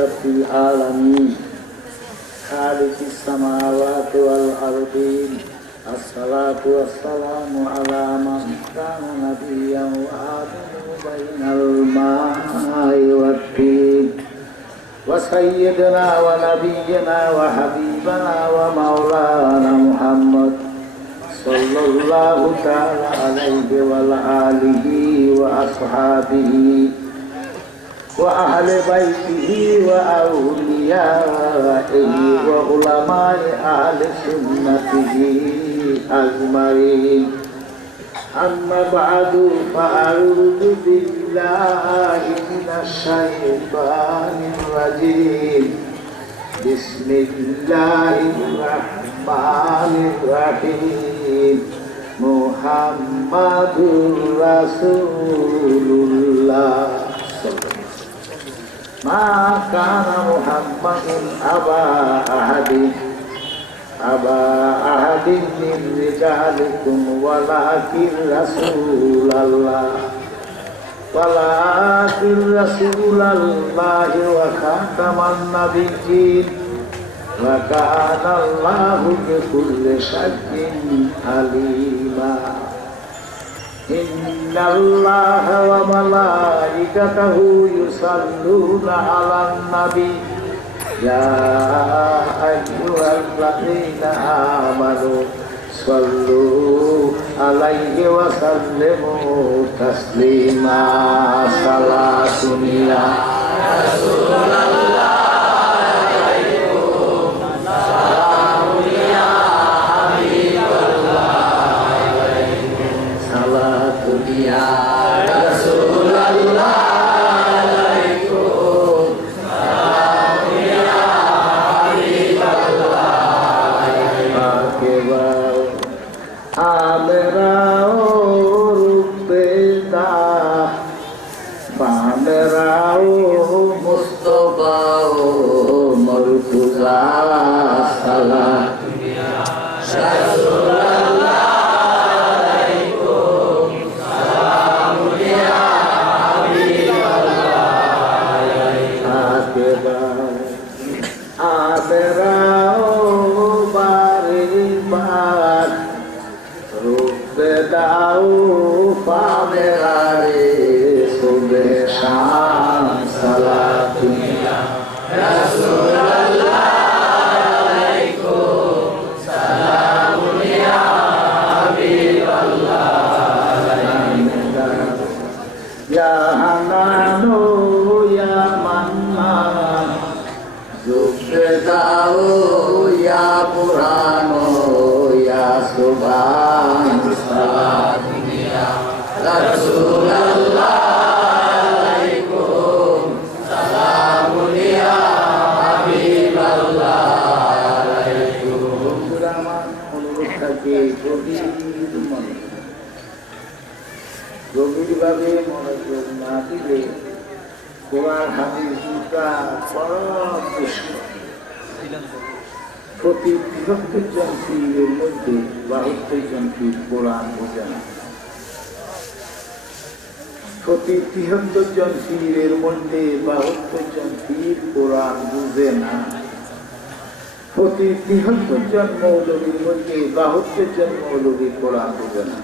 رب العالمين خالق السماوات والأرضين الصلاة والسلام على من كان نبيا وآدم بين الماء والطين وسيدنا ونبينا وحبيبنا ومولانا محمد صلى الله تعالى عليه وعلى آله وأصحابه وأهل بيته وأوليائه وعلماء أهل سنته أجمعين أما بعد فأعوذ بالله من الشيطان الرجيم بسم الله الرحمن الرحيم محمد رسول الله ما كان محمد أبا أحد من رجالكم ولكن رسول الله وخاتم النبيين وكان الله بكل شيء عليما إن الله وملائكته يصلون على النبي يا أيها الذين آمنوا صلوا عليه وسلموا تسليما صلاة يا رسول الله عليكم سلام يا حبيب الله عليكم صلاة يا رسول الله গভীরভাবে মনোযোগ না দিলে কোরআন হাদিস প্রতি ৭৩ জন পীরের মধ্যে ৭২ জন পীর কোরআন বোঝে না। প্রতি ৭৩ জন পীরের মধ্যে ৭২ জন পীর কোরআন বুঝে না। প্রতি ৭৩ জন মৌলবীর মধ্যে ৭২ জন মৌলবী কোরআন বুঝে না।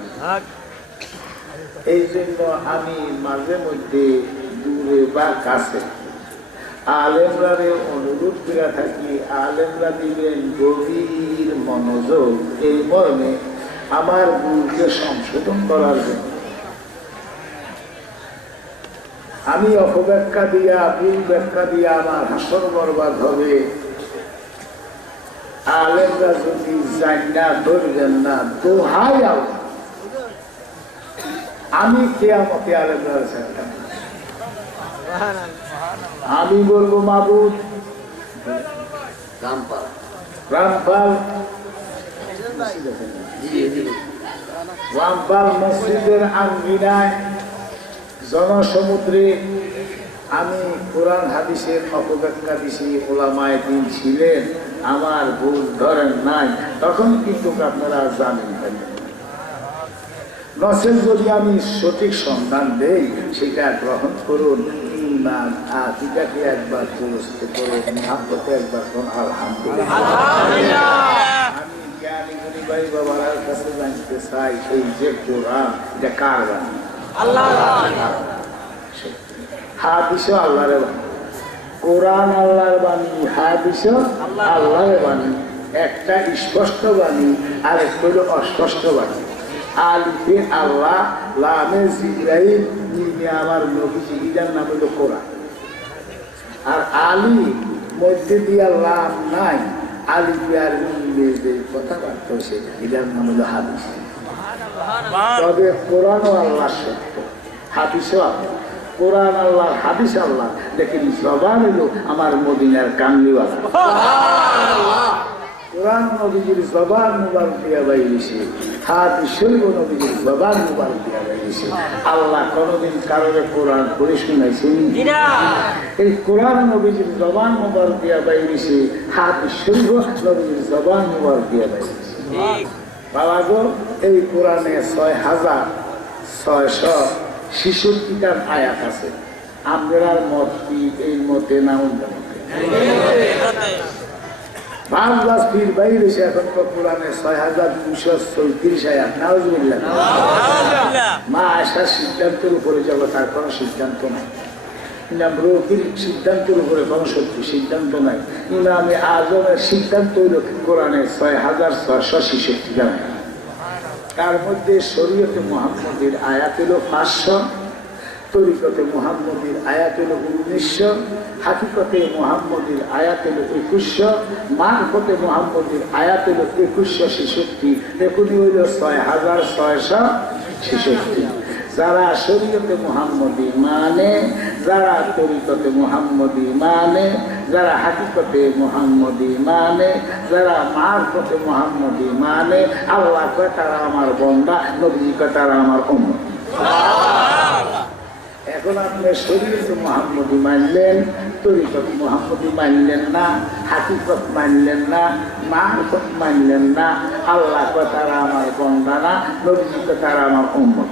এই জন্য আমি মাঝে মধ্যে দূরে বা কাছে আলেমরারে অনুরোধ করে থাকি, আলেমরা দিবেন গভীর মনোযোগ এই মর্মে আমার ভুলকে সংশোধন করার জন্য। আমি অপব্যাখ্যা দিয়া ভুল ব্যাখ্যা দিয়া আমার হাসর বরবাদ হবে। আলেমরা যদি জান্না ধরবেন না, দোহাই আল্লাহ আমি কিয়ামতে আলেমরা ছাড়তাম। আমি বলবো মাবুদ রামপাল মসজিদের আঙ্গিনায় জনসমুদ্রে আমি কোরআন হাদিসের অপব্যাখ্যা দিছি, ওলামায়ে দ্বীন ছিলেন, আমার ভুল ধরেন নাই, তখন কিন্তু আপনারা জানেন। নচেত যদি আমি সঠিক সন্ধান দেই সেটা গ্রহণ করুন। ইমান আকিদাকে একবার দুরুস্ত করো, মহব্বতে একবার কোন আলহামদুলিল্লাহ। আমি জ্ঞানী গুণী ভাই বাবার কাছে জানতে চাই, এই যে কোরআন এটা কার বাণী? হাদিস আল্লাহর বাণী। কোরআন আল্লাহর বাণী, হাদিস আল্লাহর বাণী। একটা স্পষ্ট বাণী আর একটা হলো অস্পষ্ট বাণী। আলিফে আল্লাহ, লামে জিবরাইল, মিমে আমার নবীজি, এটার নাম হলো কোরআন। আর আলি মধ্যে দিয়া লাম নাই, আলিফে আর মিমে যে কথাবার্তা সে এটার নাম হলো হাদিস। তবে কোরআনও আল্লাহ সত্য, হাদিসও আল্লাহ। কোরআন আল্লাহ, হাদিস আল্লাহ, দেখেন জবান হলো আমার মদিনার কামলিওয়ালা। কোরআন নবীজির জবান মুবারক দিয়া বাইরেছে, হাদিস শরীফ নবীজির জবান মুবারক দিয়া বাইরেছে। আল্লাহ কোনদিন কারোর কোরআন পড়ে শুনাইছেন? এই কোরআন নবীজির জবান মুবারক দিয়া বাইরেছে, হাদিস শরীফ নবীজির জবান মুবারক দিয়া বাইরেছে। বাবা গো, এই কোরআনে ৬,৬৬৬টার আয়াত আছে। আপনার মত কি এই মতে না অন্য মতে? বাংলাদেশ ফির বাইরে সে এখন তো কোরআনে ৬,২৩৬ আয়াত। নাউজুবিল্লাহ। মা আসার সিদ্ধান্তের উপরে যাব, তার কোনো সিদ্ধান্ত নাই। ইমাম রকির সিদ্ধান্তের উপরে কোনো সত্যি সিদ্ধান্ত নাই। ইমামে আজমের সিদ্ধান্ত হইল কোরআনে ৬,৬৬৬ আয়াত। তার মধ্যে শরীয়তে মুহাম্মদের আয়াত হলো ৫০০, তরিকতে মুহাম্মদের আয়াত হলো ১৯০০, হাকিকতে মুহাম্মদের আয়াত হলো ২১০০, মারফতে মুহাম্মদের আয়াত হলো ২১৬৬। এখনই হইল ৬,৬৬৬। যারা শরীয়তে মুহাম্মদি মানে, যারা তরিকতে মুহাম্মদি মানে, যারা হাকিকতে মুহাম্মদি মানে, যারা মারফতে মুহাম্মদি মানে, আল্লাহ কয় তারা আমার বান্দা, নবী কয় তারা আমার উম্মত। এখন আপনি শরীয়তে মুহাম্মদি মানলেন, তরিকত মুহাম্মদি মানলেন না, হাকিকত মানলেন না, মারফত মানলেন না, আল্লাহ কয় তারা আমার বান্দা না, নবী কয় তারা আমার উম্মত।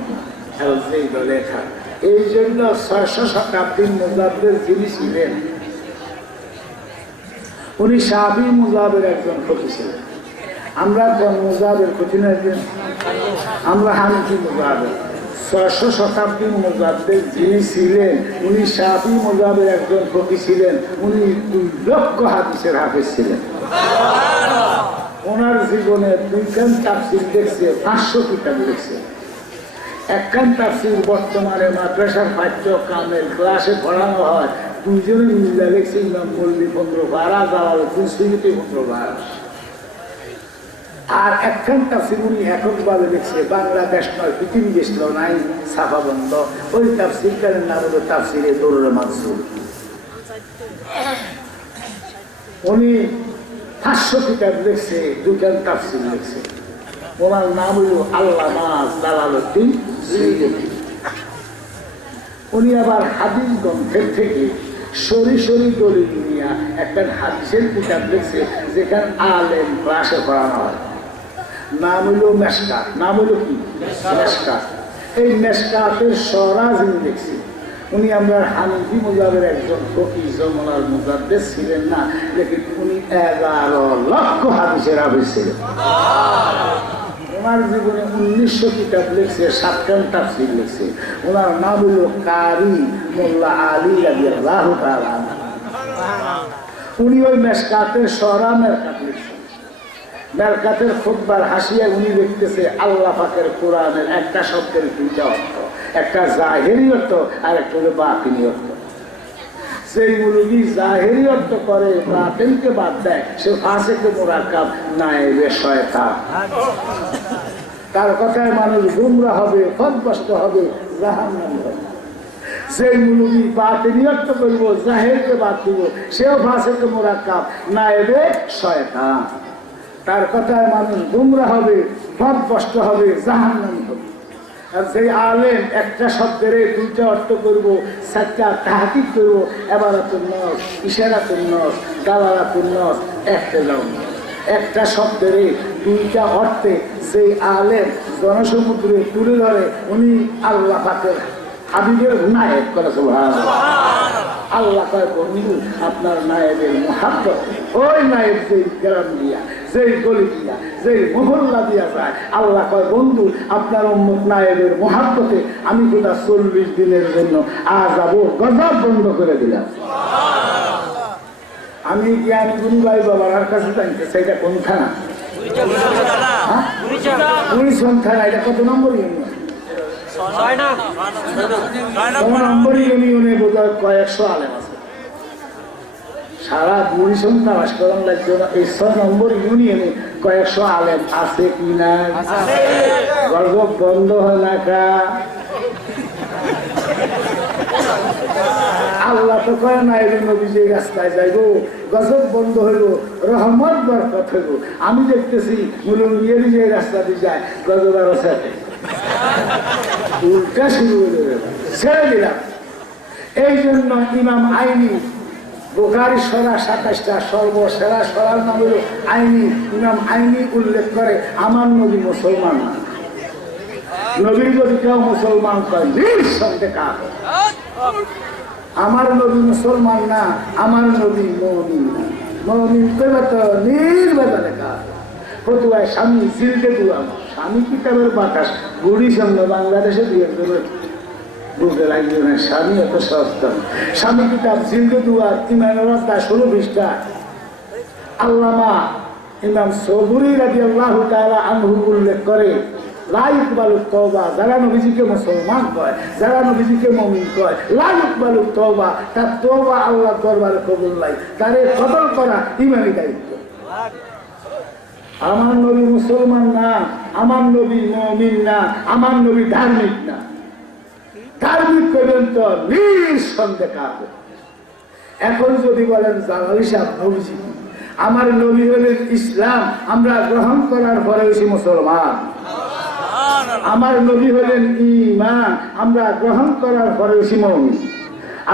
লেখা এই জন্য ৬০০ শতাব্দীর মুজাদ্দেদ যিনি ছিলেন, উনি শাফি মুজাবের একজন ফকি ছিলেন। আমরা কোন মুজাবের ফকি না, আমরা হানফি মুজাবের। ৬০০ শতাব্দীর মুজাদ্দেদ যিনি ছিলেন, উনি শাফি মুজাবের একজন ফকি ছিলেন। উনি ২ লক্ষ হাদিসের হাফেজ ছিলেন। ওনার জীবনে ২খান তাফসীর দেখছে, ৫০০ কিতাব লিখছে। একখান তাফসীর বর্তমানে মাদ্রাসার পাঠ্য কামেল ক্লাসে পড়ানো হয়, ২জনে মিলে লিখছে ইমাম মৌলভী ১৫ ভাড়া, জালালউদ্দিন সুয়ুতী ১৫ ভাড়া। আর একখান তাফসীর উনি এককভাবে লিখছে, বাংলাদেশ নয়, পৃথিবী দেশ নাই, ছাপা বন্ধ। ওই তাফসীরটার নাম হলো তাফসীরে দুরুল মানসুর। উনি ৫০০ কিতাব লিখছে, ২খান তাফসীর লিখছে। ওনার নাম হইল আল্লামা জালালউদ্দিন সুয়ুতী। উনি আবার হাদিস গ্রন্থের থেকে সরি সরি দলিল নিয়ে একটা হাদিসের কিতাব লিখছে, যেখানে আলেম ক্লাসে পড়ানো হয়। নাম হইল মেশকাত। নাম হইল কি? মেশকাত। এই মেশকাতের সরা যিনি লিখছে, উনি আমরা হানফি মুজাবের একজন ফকি জমানার মুজাদ্দেদ ছিলেন না, লেকিন উনি ১১ লক্ষ হাদিসের হাফেজ ছিলেন। ওনার জীবনে ১৯০০ কিতাব লিখছে, ৭খান তাফসীর লিখছে। ওনার নাম হল কারি মোল্লা আলী রাদিয়াল্লাহু তাআলা। উনি ওই মেশকাতের সরা মেরকাত লিখছেন। মেরকাতের খুতবার হাসিয়া উনি লিখতেছে, আল্লাহ পাকের কোরআনের একটা শব্দের ২টা অর্থ, একটা জাহেরি অর্থ আর একটা হলো বাতিনি অর্থ। সেই মুলুবি জাহেরি অর্থ করে, বাতিনকে বাদ দেয়, সে ফাসিকে মুরাক্কাব, নায়েবে শয়তান। তার কথায় মানুষ গুমরাহ হবে, পথভ্রষ্ট হবে, জাহান্নামী হবে। সেই মুলুবি বাতিনি অর্থ করব, জাহেরকে বাদ দিব, সেও ফাসিকে মুরাক্কাব, নায়েবে শয়তান। তার কথায় মানুষ গুমরাহ হবে, পথভ্রষ্ট হবে, জাহান্নামী হবে। আর সেই আলেম একটা শব্দের ২টা অর্থ করবো, ৪টা তাহকিক করবো, এবারাতুন নস, ইশারাতুন নস, দালালাতুন নস, একটা শব্দের ২টা অর্থে সেই আলেম জনসমুদ্রে তুলে ধরে, উনি আল্লাহ পাকের হাবিবের নায়েব করে। সুবহানাল্লাহ। আল্লাহ কয় বন্ধু আপনার নায়েবের মোহাব্বত, ওই নায়েব যেই গ্রাম দিয়া, যেই গলি দিয়া, যেই মহল্লা দিয়া যায়, আল্লাহ কয় বন্ধু আপনার উম্মত নায়েবের মোহাব্বতে আমি গোটা 40 দিনের জন্য আযাব গজব বন্ধ করে দিলাম। আমি জ্ঞানী গুরু ভাই বাবার কাছে জানতে চাই, এটা কোন থানা? গুলিশন থানা। এটা কত নম্বর ইউনিয়ন? নম্বর ইউনিয়নে বোধ হয় কয়েকশো আলেম আছে। সারা গুলিশন তালাশ করার লাগছে না, এই 6 নম্বর ইউনিয়নে কয়েকশো আলেম আছে কিনা? গজব বন্ধ হয় না কা? আল্লাহ তো কয় না এই নবী যে রাস্তায় যাইব গজব বন্ধ হইব, রহমত বরকত হইব। আমি দেখতেছি মুলুঙ্গিয়ারি যে রাস্তা দিয়ে যায় গজব আরো সাথে উল্টা শুরু হয়ে ছেড়ে দিলাম। এই জন্য ইমাম আইনি বুখারী সরা 27টা সর্বসেরা সরার নাম হল আইনি। ইমাম আইনি উল্লেখ করে আমার নবী মুসলমান না। নবী যদি কেউ মুসলমান কয় নিঃসন্দেহে কাফের। আমার নবী মুসলমান না, আমার নবী মুমিন না। মুমিন কইবা তো নির্বেদনে কাফের। ফতুয়ায় স্বামী জিলদে দুয়া, স্বামী কিতাবের বাতাস বুড়ি সঙ্গে বাংলাদেশে দিয়ে দেবে বুঝতে লাগবে না। স্বামী এত সস্তা। স্বামী কিতাব জিলদে দুয়া ইমানের রাস্তা 16 পৃষ্ঠা। আল্লামা ইমাম সবুরি রাদিয়াল্লাহু তাআলা আনহু উল্লেখ করে লা ইকবালু তওবা, যারা নবীজিকে মুসলমান কয়, যারা নবীজিকে মুমিন কয়, লা ইকবালু তওবা, তার তওবা আল্লাহর দরবারে কবুল নাই, তারে কতল করা ঈমানি দায়িত্ব। আমার নবী মুসলমান না, আমার নবী মুমিন না, আমার নবী ধার্মিক না। ধার্মিক করবেন তো নিঃসন্দেহে কাফের। এখন যদি বলেন জালালি সাহেব নবীজি, আমার নবী হলেন ইসলাম, আমরা গ্রহণ করার পরে হয়েছি মুসলমান। আমার নবী হলেন ঈমান, আমরা গ্রহণ করার পরে হয়েছি মুমিন।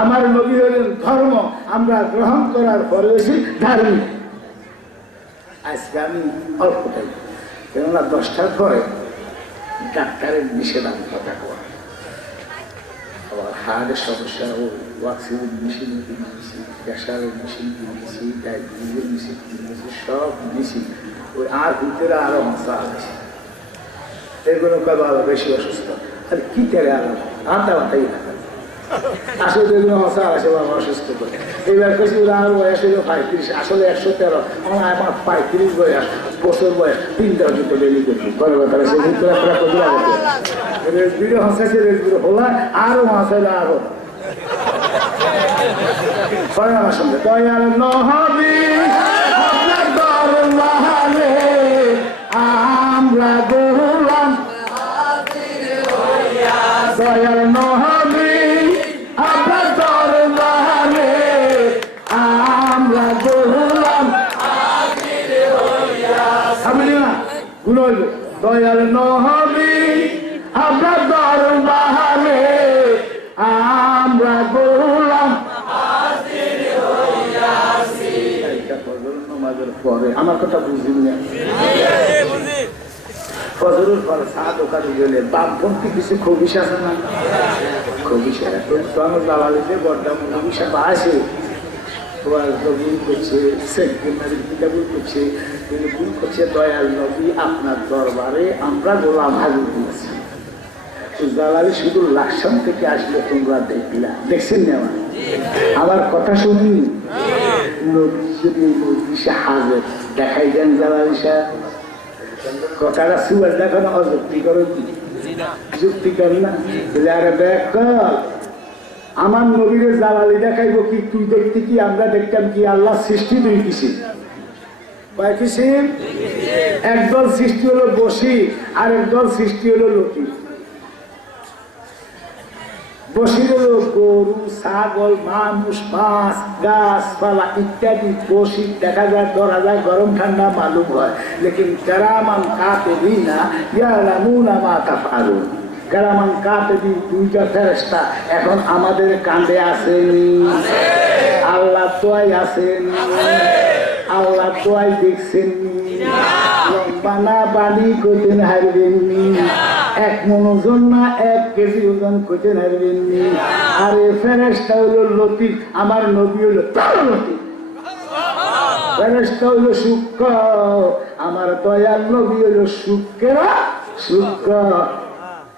আমার নবী হলেন ধর্ম, আমরা গ্রহণ করার পরে হয়েছি ধার্মিক। আজকে আমি অল্প টাইম, কেননা 10টার পরে ডাক্তারের নিষেধাজ্ঞা থাকবো। আবার হার্টের সমস্যা ও ওয়াক্সিনের মেশিন কিনেছি, প্রেশারের মেশিন কিনেছি, ডায়াবেটিসের মেশিন কিনেছি, সব মেশিন। ওই আর ভিতরে আরো মশা আছে, এগুলো কবে আরো বেশি অসুস্থ। আর কি করে আরো আধা মাথাই না আসলে এগুলো মশা আছে বাবা অসুস্থ করে। এইবার কেছি ওরা আর বয়স হইল 35, আসলে 113। আমার 35 বয়স, বছর বয়স 3টা জুতো ডেলি করছি করে কথা। সে ভিতরে একটা কদিন আগে রেসবিরো হাসাইছে, রেসবিরো হলা আরো হাসাইলে আরো পরে আমার সঙ্গে দয়াল নহবী আপনার দরবারে আমরা গোলাম, দয়াল নহবী আপনার দরবারে আমরা গোলাম। গুলো হইল দয়াল নহবী আপনার দরবারে আমরা গোলাম। পরে আমার কথা বুঝিনি না, ফজরের পরে চা দোকানে গেলে বামপন্থী কিছু খবিস আছে না, খবিস আমার দালালিতে বড্ডা খবিসা আসে করছে, সেকেন্ডারির কিতাবুল করছে, ভুল করছে। দয়াল নবী আপনার দরবারে আমরা গোলাম হাজির দিয়েছি। দালালি শুধু লাকসাম থেকে আসলে তোমরা দেখলা, দেখছেন না আমার কথা শুনি। নবী যদি নদীশা হাজির দেখাই দেন জালালি সাহেব, কথাটা সুয়ার দেখানো অযুক্তি করো কি? যুক্তি কর না। আরে দেখ আমার নবীরে জালালি দেখাইব কি? তুই দেখতে কি, আমরা দেখতাম কি? আল্লাহ সৃষ্টি দুই কিসিম, কয় কিসিম? একদল সৃষ্টি হলো বসি, আর একদল সৃষ্টি হলো লতি। বসি হলো গরু, ছাগল, মানুষ, মাছ, গাছপালা ইত্যাদি। বসি দেখা যায়, ধরা যায়, গরম ঠান্ডা মালুম হয়। লেকিন কারামান কাতিবিনা ইয়ালামুনা মা তাফআলুন। কারামান কাতিবিন 2টা ফেরেশতা এখন আমাদের কাঁধে আছেন। আল্লাহ তোয়াই আছেন, আল্লাহ তোয়াই দেখছেন। লম্বা না বাড়ি করতেন হারবেননি, এক মন ওজন না 1 কেজি ওজন কইতে নারবেননি। আরে ফেরেশতা হইল লতিফ, আমার নবী হইল লতিফ। ফেরেশতা হইল সূক্ষ্ম, আমার দয়াল নবী হইল সূক্ষ্মেরা সূক্ষ্ম।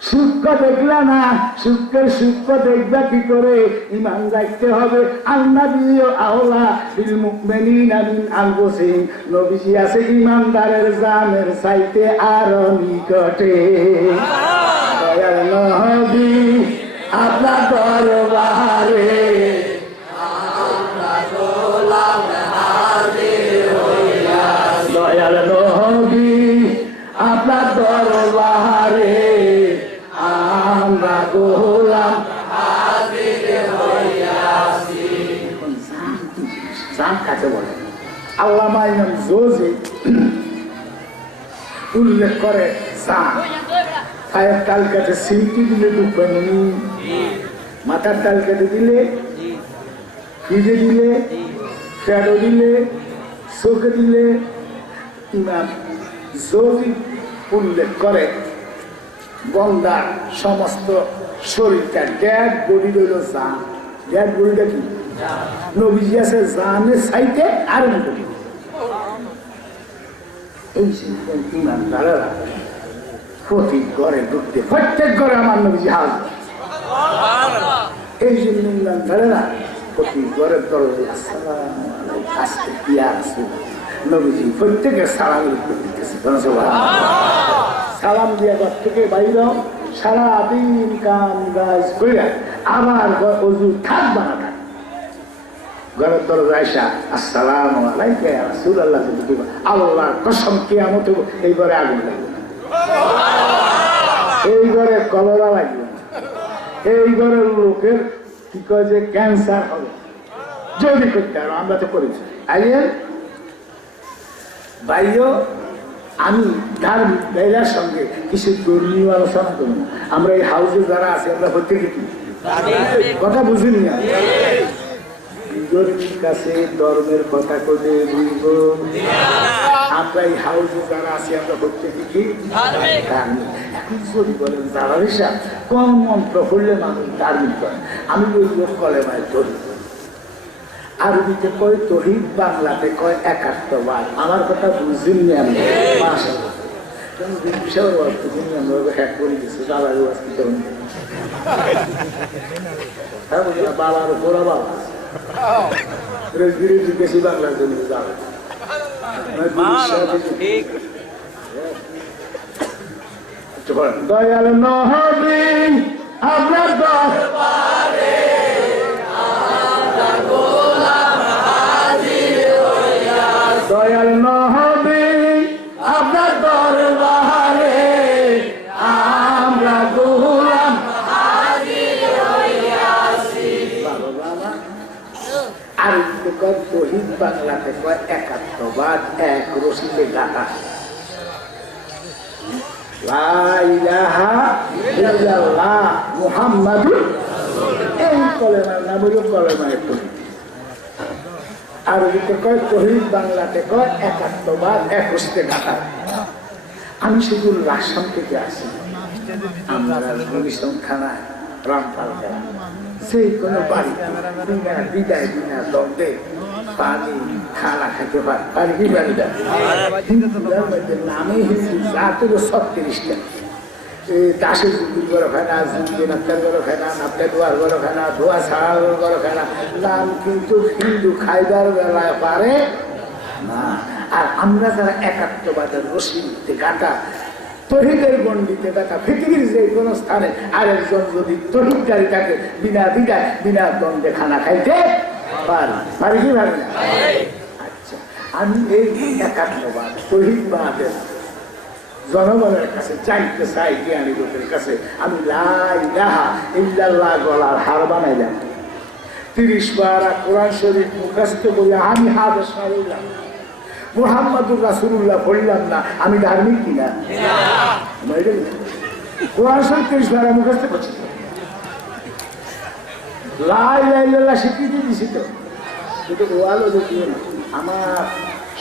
সূক্ষ্ম দেখলা না, সূক্ষ্মের সূক্ষ্ম দেখবা কি করে? ইমান রাখতে হবে। আন্নাবিও আওলা বিল মুমিনিনা মিন আনফুসিহিম, নবীজি আছে ইমানদারের জানের চাইতে আরো নিকটে। দয়াল নবী আপনার দরবারে দয়াল নবী আপনার দরবারে আমরা গোলাম জান কাকে বলে? আল্লামা ইমাম জোজি উল্লেখ করে জান। পায়ের তাল কাটে সিমটি দিলে দুঃখ নেই, মাথার তাল কেটে দিলে, ফিজে দিলে, ফ্যাডো দিলে, চোখে দিলে। ইমাম জোজি উল্লেখ করে বন্দার সমস্ত শরীরটা ড্যাড বডি রইল জান। ড্যাড বডিটা কি? নবীজি আছে জানের সাইতে আর বডি। এই ইমান দাঁড়ারা প্রতি ঘরে ঢুকতে, প্রত্যেক ঘরে আমার নবীজি হাজির। এই জন্য ইমান দাঁড়ারা প্রতি ঘরের দরজা আসসালামু আলাইকুম আজকে কি আছে নবীজি প্রত্যেকের সালাম উত্তর দিতেছে। সালাম দিয়ে ঘর থেকে বাইর সারাদিন কাম কাজ করিয়া আবার অজু থাকবা না থাক ঘরের দরজা আইসা আসসালামু আলাইকুম ইয়া রাসূলুল্লাহ। আল্লাহর কসম কিয়ামত এই ঘরে আগুন লাগবে না, এই ঘরে কলেরা লাগবে না, এই ঘরের লোকের কি কয় যে ক্যান্সার হবে যদি করতে পারো। আমরা তো করেছি। আইয়ের বাইরেও আমি ধার্মিক বেলার সঙ্গে কিছু ধর্মীয় আলোচনা করব। আমরা এই হাউসে যারা আছে আমরা প্রত্যেকে কি কথা বুঝিনি না, বিজয়ীর কাছে ধর্মের কথা করে বুঝব। আমরা এই হাউসে যারা আছি আমরা প্রত্যেকে কি এখন যদি বলেন যারা হিসাব কোন মন্ত্র করলে মানুষ ধার্মিক করে, আমি বলব কলেমায় ধরি। আরবিতে কয় তহিদ, বাংলাতে কয় একাত্মবাদ। আমার কথা বুঝিনি আমি মাশাআল্লাহ। কারণ বিশাল ওয়াজ তুমি আমরা হ্যাক করে দিচ্ছি বাবার ওয়াজ কি করুন হ্যাঁ বুঝি না বাবার উপর বাবা বিরোধী বেশি বাংলার জন্য যাবে দয়াল নবী আপনার দরবারে দয়াল নবী আপনার দরবারে আমরা গোলাম আর তহিদ বাংলাতে কয় একাত্মবাদ, এক রশিতে গাঁথা। লা ইলাহা ইল্লাল্লাহ মুহাম্মাদুর এই কলেমার নাম হইল কলেমায়ে তহিদ। আরবিতে কয় তহিদ, বাংলাতে কয় একাত্মবাদ, এক রশিতে গাঁথা। আমি শুধু লাকসাম থেকে আসি, আমরা গুলিস্তান থানায় রামপাল গ্রাম, সেই কোনো বাড়ি বিনা বিদায় বিনা দ্বন্দ্বে পানি খানা খাইতে পারি কি বাড়িটা হিন্দুদের মধ্যে নামে হিন্দু জাতেরও 36টা। দাসের যুক্তির গড় খায় না, যুক্তি নাপ্তার গড় খায় না, নাপ্তার দোয়ার গড় খায় না, ধোয়া ছাড়ার গড় খায় না। নাম কিন্তু হিন্দু খাইবার বেলায় পারে না। আর আমরা যারা একাত্মবাদের রশিতে গাঁথা, তহিদের গণ্ডিতে দেখা পৃথিবীর যে কোনো স্থানে আরেকজন যদি তহিদকারী থাকে বিনা দ্বিধায় বিনা দ্বন্দ্বে খানা খাইতে পারি কি পারি না? আচ্ছা, আমি এই একাত্মবাদ তহিদবাদের জনগণের কাছে চাইতে চাই, জ্ঞানী লোকের কাছে আমি লা ইলাহা ইল্লাল্লাহ গলার হার বানাইলাম। 30 বার কোরআন শরীফ মুখস্থ করে আমি হাফেজ হইলাম, মুহাম্মাদুর রাসূলুল্লাহ বললাম না, আমি ধার্মিক কিনা? কোরআন শরীফ 30 বার মুখস্থ করছি, লা ইলাহা ইল্লাল্লাহ স্বীকৃতি দিছি তো, কিন্তু ওয়ালো দেখিও না। আমার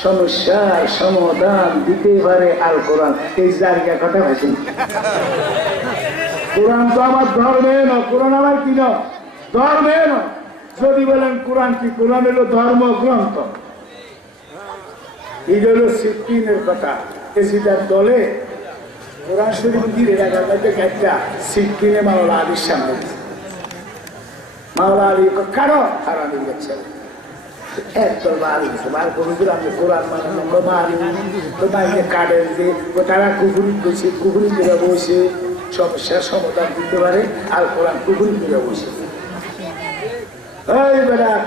সমস্যার সমাধান দিতে পারে আল কোরআন। এই জায়গা কথা ভাবছি, কোরআন তো আমার ধর্মে না, কোরআন আমার কি না, ধর্মে না। যদি বলেন কোরআন কি, কোরআন হলো ধর্মগ্রন্থ। এই হলো সিদ্দিনের কথা। এসিটার দলে কোরআন শরীফ গিরে রাখার মধ্যে একটা সিদ্দিনে মাওলা আলীর সামনে, মাওলা আলী কারো হারানি গেছে একদল বার গেছে, বার করে আমি কোরআন মানে কাটেন যে তারা কুকুরি বসে, কুকুরি করে বসে সমস্যার সমাধান দিতে পারে, আর কোরআন কুকুরি করে বসে।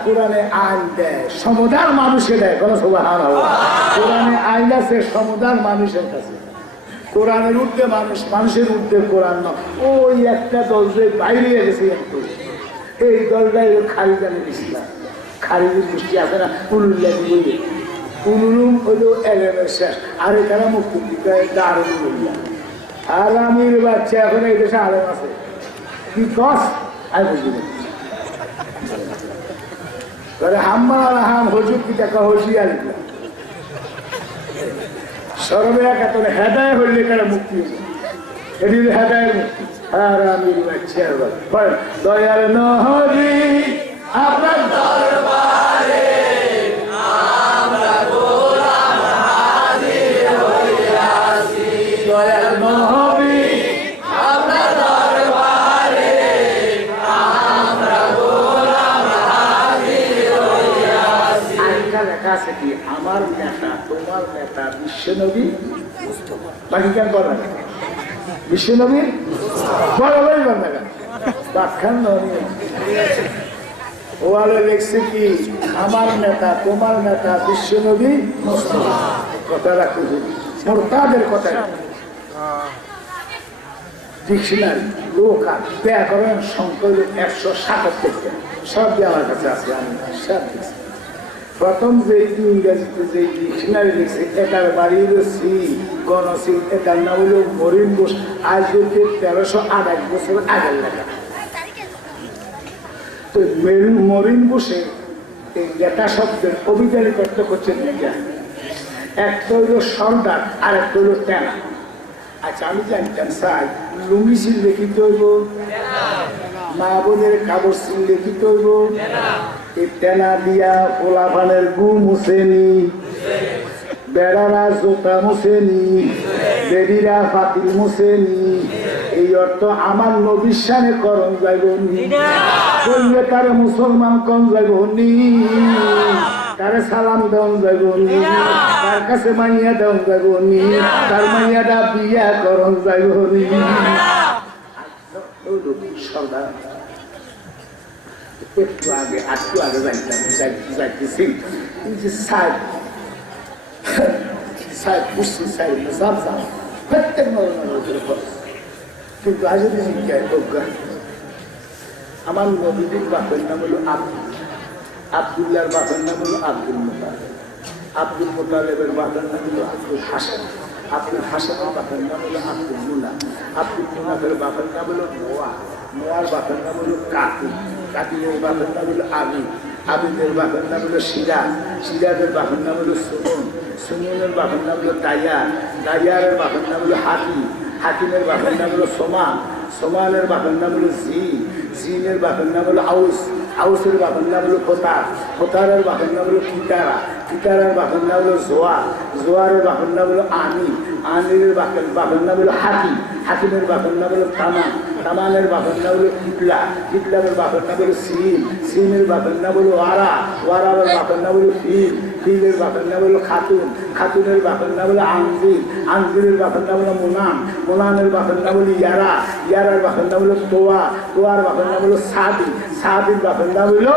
কোরআনে আইন দেয়, সমাধান মানুষে দেয়, কোনো সুবহান আল্লাহ। কোরআনে আইন আছে সমাধান মানুষের কাছে। কোরআনের ঊর্ধ্বে মানুষ, মানুষের ঊর্ধ্বে কোরআন না। ওই একটা দল যে বাইরে গেছে, এই দলটাই খালিদানের ইসলাম। খালিদের গোষ্ঠী আছে না, উলুল্লাহ বইয়ে, উলুলুম হলো এলেমের শেষ। আর এখানে মুক্তি দিতে দারুণ বললাম। আর আমির বাচ্চা এখন এই দেশে আলেম আছে কি কস, আমি বুঝি না। হাম্মাল হাম হজুর কি টাকা হজিয়ার সরবে একাতনে হেদায় হইলে কারা মুক্তি হবে, এটি হেদায়ের মুক্তি। আর আমির বাচ্চা দয়ার নহরি আপনার দরবারে আমরা গোলাম হাজির হইয়াছি, দয়ার নহরি আপনার দরবারে আমরা গোলাম হাজির হইয়াছি। আরেকটা লেখা আছে কি, আমার নেতা তোমার নেতা বিশ্বনবী মুস্তাফা। বাকি কেন বলা বিশ্বনবী বড় বড় বান্ধা বাখ্যান ওয়ালে লিখছে কি, আমার নেতা তোমার নেতা বিশ্বনবী মুস্তাফা। কথা রাখি মোরতাদের কথা। ডিকশনারি লোকাল ব্যাকরণ সংকল 177 সব আমার কাছে আছে, আমি সব দেখছি। প্রথম যে ইংরেজিতে যে ডিকশনারি লিখছে, এটার বাড়ি হলো সি গণশীল, এটার নাম হলো মরিন বোস। আজ হচ্ছে 1328 বছর আগের লেখা। তো মরিন বোসে এই লেখা শব্দের অভিধানিক অর্থ করছে দুইটা, একটা হইল সর্দার আর একটা হইল টেনা। আচ্ছা আমি জানতাম স্যার লুঙ্গি সিল লিখিত হইব, মা বোনের কাপড় সিল লিখিত হইব, এই টেনা দিয়া পোলাপানের গু মুছেনি, বেড়ারা জোতা মুছেনি, বেড়িরা পাতিল মুছেনি। এই অর্থ আমার নবীর শানে করণ যাইব নি, বললে তারে মুসলমান কম যাইব নি, তারে সালাম দেওয়া যাইব নি, তার কাছে মাইয়া দেওয়া যাইব নি, তার মাইয়াটা বিয়া করণ যাইব নি। সর্দার একটু আগে একটু আগে যাইতেছি, এই যে সাহেব সাহেব বুঝছি সাহেব সাহেব সাহেব প্রত্যেক কিন্তু আজ আমার নবীদের বাপের নাম হলো আব্দুল, আব্দুল্লাহর বাপের নাম হলো আব্দুল মোতালেব, আব্দুল মোতালেবের বাপের নাম হলো আব্দুল হাসান, আব্দুল হাসানের বাপের নাম হলো আব্দুল মুনা, আব্দুল মুনাফের বাপের নাম হলো নোয়া, নোয়ার বাপের নাম হলো কাতিল, কাতিলের বাপের নাম হলো আবিদ, আবিদের বাপের নাম হলো সিরাজ, সিরাজের বাপের নাম হলো সুমন, সুমনের বাপের নাম হলো তাইয়ার, তাইয়ারের বাপের নাম হলো হাকিম, হাকিমের বাপের নাম হলো সোমান, সোমানের বাপের নাম হলো জিন, জিনের বাপের নাম হলো আউস, আউসের বাপের নাম হলো কোতার, কোতারের বাপের নাম হলো কিতারা, কিতারের বাপের নাম হলো জোয়ার, জোয়ারের বাপের নাম হলো আমির, আমিরের বাপের নাম হলো হাকিম, হাকিমের বাপের নাম হলো তামান, তামানের বাপের নাম হলো কিবলা, কিবলামের বাপের নাম হলো সিম, সিমের বাপের নাম হলো ওয়ারা, ওয়ারার বাপের নাম হলো ফিল, ফিলের বাপের নাম হলো খাতুন, খাতুনের বাপের নাম হলো আনজির, আনজিরের বাপের নাম হলো মোনান, মোনানের বাপের নাম হলো ইয়ারা, ইয়ারার বাপের নাম হলো তোয়া, তোয়ার বাপের নাম হলো সাদি, সাদির বাপের নাম হলো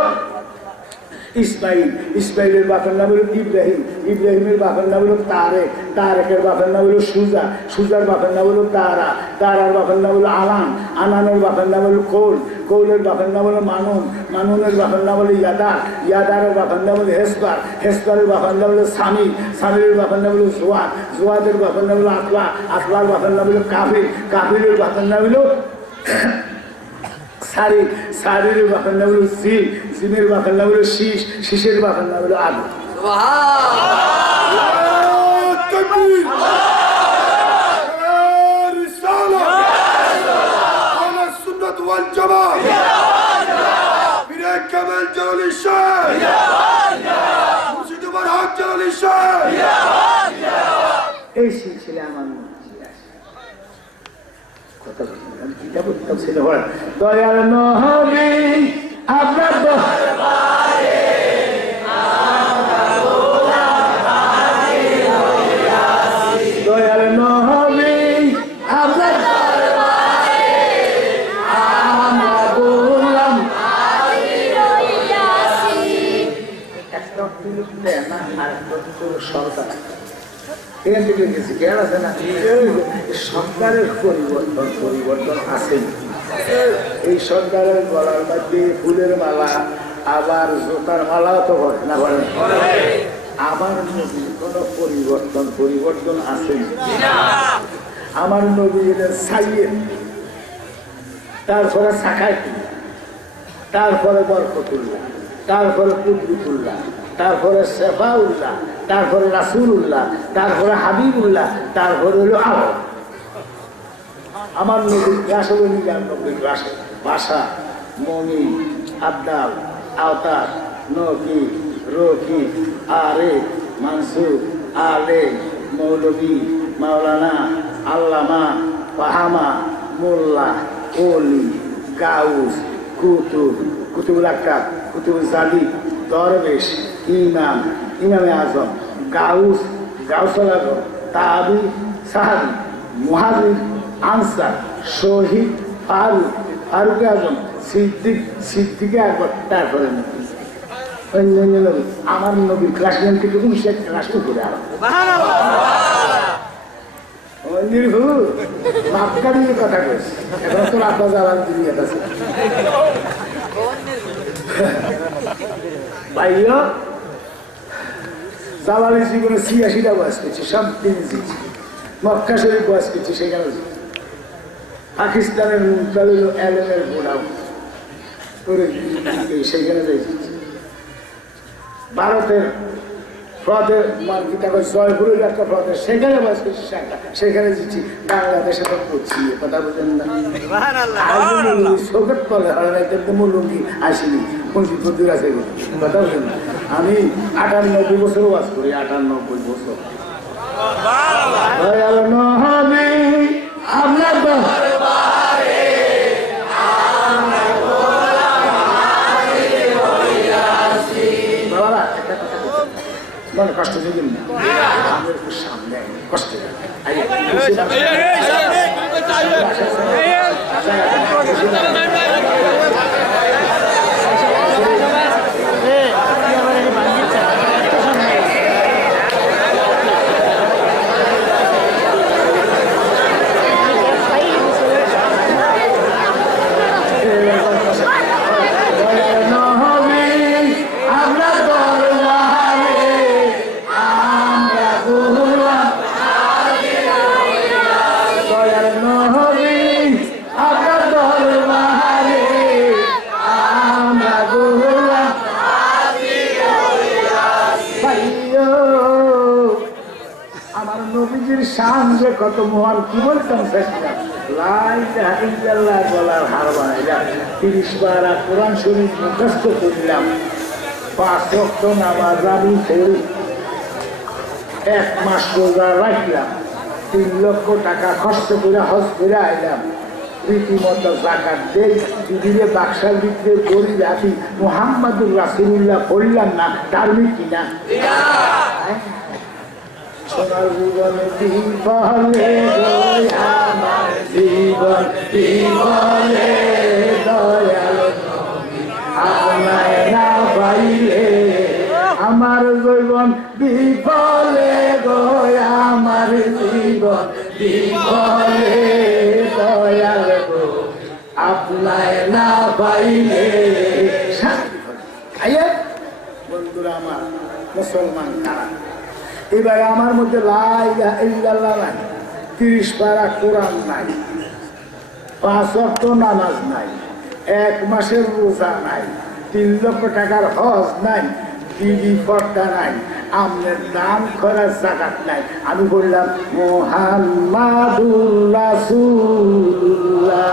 ইসমাইল, ইসমাইলের বাপের নাম হলো ইব্রাহিম, ইব্রাহিমের বাপের নাম হলো তারেক, তারেকের বাপের নাম হলো সুজা, সুজার বাপের নাম হলো তারা, তারার বাপের নাম হলো আনান, আনানের বাপের নাম হলো কৌল, কৌলের বাপের নাম হলো মানুন, মানুনের বাপের নাম হলো ইয়াদার, ইয়াদারের বাপের নাম হলো হেসবার, হেসবারের বাপের নাম হলো সামির, সামিরের বাপের নাম হলো জোয়াদ, জোয়াদের বাপের নাম হলো আতলা, আতলার বাপের নাম হলো কাবির, কাবিরের বাপের নাম হলো সারি, সারির বাপের নাম হলো জিম, জিমের বাপের নাম হলো শীষ, শীষের বাপের নাম হলো আলু। তাকবীর রিসালাত আহলে সুন্নাত ওয়াল জামাত পীরে কামাল জালালী শাহ মুর্শিদ উমর হক জালালী শাহ এই সিলসিলা আমার কথা কিতাব ছিল দয়াল নবী আপনার দরবারে দয়াল নবী আপনার দরবারে আমরা বললাম একটা তুলুক দেয় না আর একটা সরকার এখান থেকে গেছি জ্ঞান আছে না সরকারের পরিবর্তন আছে এই সরকারের গলার মধ্যে ফুলের মালা আবার জোতার মালাও তো হয় না বলেন আমার নবীর কোনো পরিবর্তন আছে আমার নবীর সাইয়েদ তারপরে সাকায়তুল্লাহ তারপরে বরকতুল্লাহ তারপরে কুদরতুল্লাহ তারপরে শেফাউল্লাহ তারপরে রাসূলুল্লাহ তারপরে হাবিবুল্লাহ তারপরে হলো আলো আমার নবীর ক্লাস হলো 99 ভাষা মমি আবদাল আওতার নকি রকি আরে মানসুর আলে মৌলবী মাওলানা আল্লামা ফাহামা মোল্লা ওলি গাউস কুতুবুল আক্তার কুতুবুল জালি দরবেশ ইমামে আজম গাউসুল আজম তাবি সাহাবি মুহাজির আনসার শহীদ ফারুক আজম সিদ্দিকে আকবর তারপরে অন্য নবী আমার নবীর ক্লাস থেকে 19 ক্লাস করে আরো মাপকারির কথা কইছে এখন তো আপনার যাওয়ার দুনিয়া আছে ভাইয়া জালালি জীবনে 86টা বয়স পেয়েছি সব তিনি জিতছি মক্কা শরীফ বয়স পেয়েছি সেখানে পাকিস্তানের মুদালিল এলেমের গোড়াও করে সেইখানে যাইছি ভারতের ফ্রদের মার্কিটা জয়পুরের একটা ফ্রদের সেখানে বয়স পেয়েছি সেখানে জিতছি বাংলাদেশে তো করছি কথা বলছেন না সৌগত বলে মুলুঙ্গি আসিনি মসজিদ আছে কথা বলছেন না আমি 98 বছর ওয়াজ করি 98 বছর আপনার মনে কষ্ট দিবেন না আমি একটু সামনে কষ্ট কত মহান কি বলতাম বলার হার বানাইলাম 30 বার কোরআন শরীফ মুখস্থ করলাম 5 ওয়াক্ত নামাজ আমি পড়ি 1 মাস রোজা রাখলাম 3 লক্ষ টাকা খরচ করে হজ করে আইলাম রীতিমতো জাকাত দেই দিদিরে বাক্সার ভিতরে গড়ি রাখি মুহাম্মাদুর রাসূলুল্লাহ বললাম না ধার্মিক কিনা সোনার জীবন বিফলে আমার জীবন বিফলে দয়াল আপনায় না পাইলে আমার জীবন বিফলে আমার জীবন বিফলে দয়াল আপনায় না পাইলে বন্ধুরা আমার মুসলমান কারা এবারে আমার মধ্যে লা ইলাহা ইল্লাল্লাহ নাই 30 পারা কোরআন নাই 5 ওয়াক্ত নামাজ নাই 1 মাসের রোজা নাই 3 লক্ষ টাকার হজ নাই টিভি পর্দা নাই, আপনার নাম করার জায়গা নাই। আমি বললাম মুহাম্মাদুর রাসূলুল্লাহ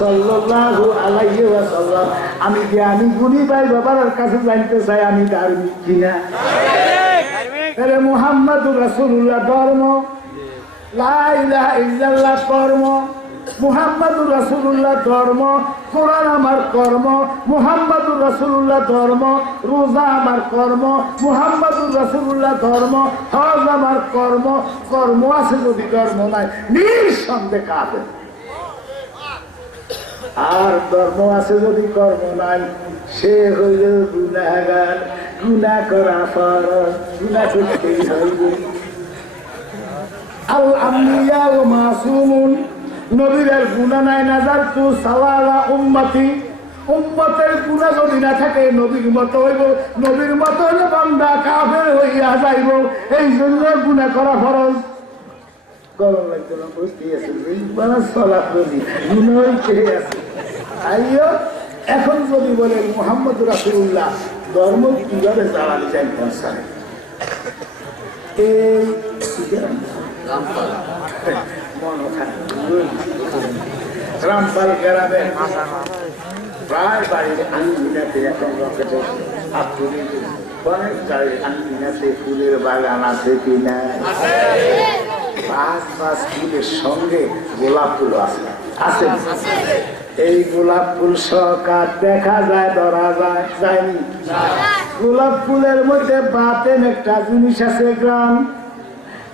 সাল্লাল্লাহু আলাইহি ওয়াসাল্লাম। আমি জ্ঞানী গুণী ভাই বাবার কাছে জানতে চাই আমি ধার্মিক কিনা। তাহলে মুহাম্মাদুর রাসূলুল্লাহ ধর্ম, লা ইলাহা ইল্লাল্লাহ কর্ম, মুহাম্মাদুর রাসূলুল্লাহ ধর্ম, কোরআন আমার কর্ম, মুহাম্মাদুর রাসূলুল্লাহ ধর্ম, রোজা আমার কর্ম, মুহাম্মাদুর রাসূলুল্লাহ ধর্ম, হজ আমার কর্ম। কর্ম আছে যদি ধর্ম নাই, নিঃসন্দেহে কাফের। আর ধর্ম আছে যদি কর্ম নাই, সে হইল গুনাহগার। গুনাহ করা ফরজ, গুনাহ করতেই হইবে। আল আম্বিয়া ওয়া মাসুমুন, নবীর গুনাহ নাই। নাযারতু সাওয়ালা উম্মতি, উম্মতের গুনাহ যদি না থাকে নবীর মত হইব, নবীর মত হইলে বান্দা কাফের হইয়া যাইব। এই জন্য গুনাহ করা ফরজ। গরম লাগতো না, বুঝতে আছে চলা করি গুনাহ হইতে আছে। আইয়ো এখন যদি বলেন মুহাম্মদ রাসূলুল্লাহ ধর্ম কিভাবে চালাতে চান পৌঁছায়, এই রামপাল গ্রামে প্রায় বাড়ির আঙ্গিনাতে এখন রকেটের অনেক গাড়ির আঙ্গিনাতে ফুলের বাগান আছে কিনা? পাঁচ পাঁচ ফুলের সঙ্গে গোলাপ ফুল আছে, আছে। এই গোলাপ ফুল সকাল দেখা যায়, ধরা যায়, যায়নি? গোলাপ ফুলের মধ্যে বাতেন একটা জিনিস আছে, গ্রাম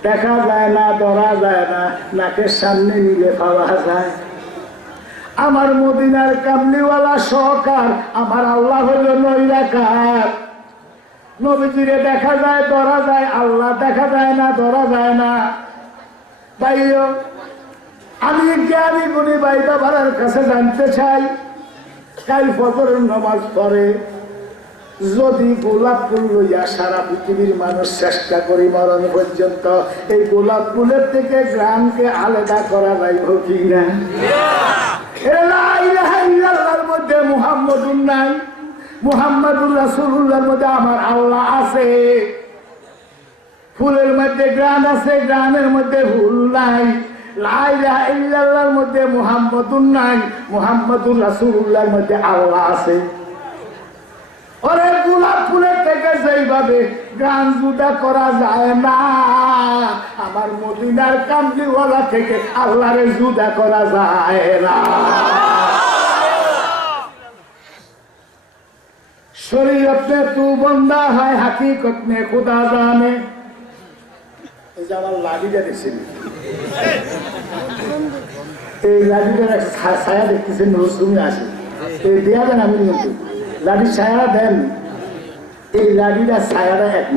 দেখা যায় না, ধরা যায় না, নাকের সামনে নিলে পাওয়া যায়। আমার মদিনার কামলিওয়ালা সহকার, আমার আল্লাহ হইল নৈরাকার। নবীজিরে দেখা যায়, ধরা যায়, আল্লাহ দেখা যায় না, ধরা যায় না। তাইও আমি জ্ঞানী গুণী ভাই বাবার কাছে জানতে চাই, কাল ফজরের নামাজ পড়ে যদি গোলাপ ফুল লইয়া সারা পৃথিবীর মানুষ চেষ্টা করি মরণ পর্যন্ত, এই গোলাপ ফুলের থেকে গ্রামকে আলাদা করা যাইব কিনা? লা ইলাহা ইল্লাল্লাহর মধ্যে মুহাম্মাদুর নাই, মুহাম্মাদুর রাসূলুল্লাহর মধ্যে আমার আল্লাহ আছে। ফুলের মধ্যে গ্রাম আছে, গ্রামের মধ্যে ফুল নাই। লা ইলাহা ইল্লাল্লাহর মধ্যে মুহাম্মাদুর নাই, মুহাম্মাদুর রাসূলুল্লাহর মধ্যে আল্লাহ আছে। ওরে গোলাপ ফুলের থেকে যেইভাবে গান জুদা করা যায় না, আমার মদিনার কামলিওয়ালা থেকে আল্লাহরে জুদা করা যায় না। শরীয়ত में तू बंदा है, हकीकत में खुदा जाने। এই যে আমার লাঠিটা দেখছেন, এই লাঠিটার ছায়া দেখতেছেন, রসুমি আসে, এই দেয়া দেন আমি কিন্তু লাঠির ছায়া দেন। এই লাঠিটা ছায়াটা এক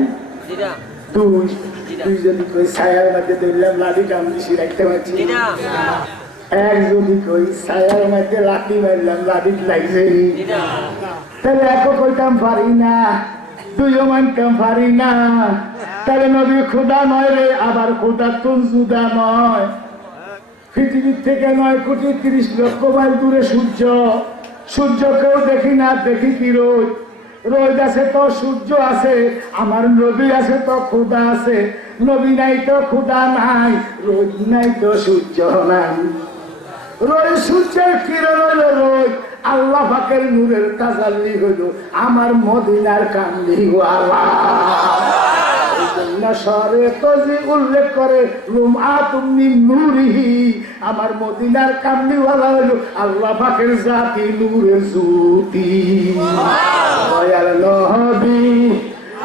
দুই যদি কই ছায়ার মধ্যে ধরলাম লাঠিটা আমি বেশি রাখতে পারছি, এক যদি কই ছায়ার মধ্যে লাঠি মারলাম লাঠি লাগছে, তাহলে একও কইতাম পারি না, দুইও মানতাম পারি না। তাহলে নবী খোদা নয় রে, আবার খোদা তুন জুদা নয়। পৃথিবীর থেকে 9,30,00,000 মাইল দূরে সূর্য, সূর্যকেও দেখি না, দেখি কি রোদ। রোদ আছে তো সূর্য আছে, আমার নবী আছে তো খোদা আছে। নবী নাই তো খোদা নাই, রোদ নাই তো সূর্য নাই। রোদ সূর্যের কিরণ হইল রোদ, আল্লাহ পাকের নূরের তাজাল্লি হইল আমার মদিনার কামলিওয়ালা। উল্লেখ করে আমার মদিনার কামলিওয়ালা হইল আল্লাহ পাকের জাতি, নূরের জ্যোতি। দয়াল নবী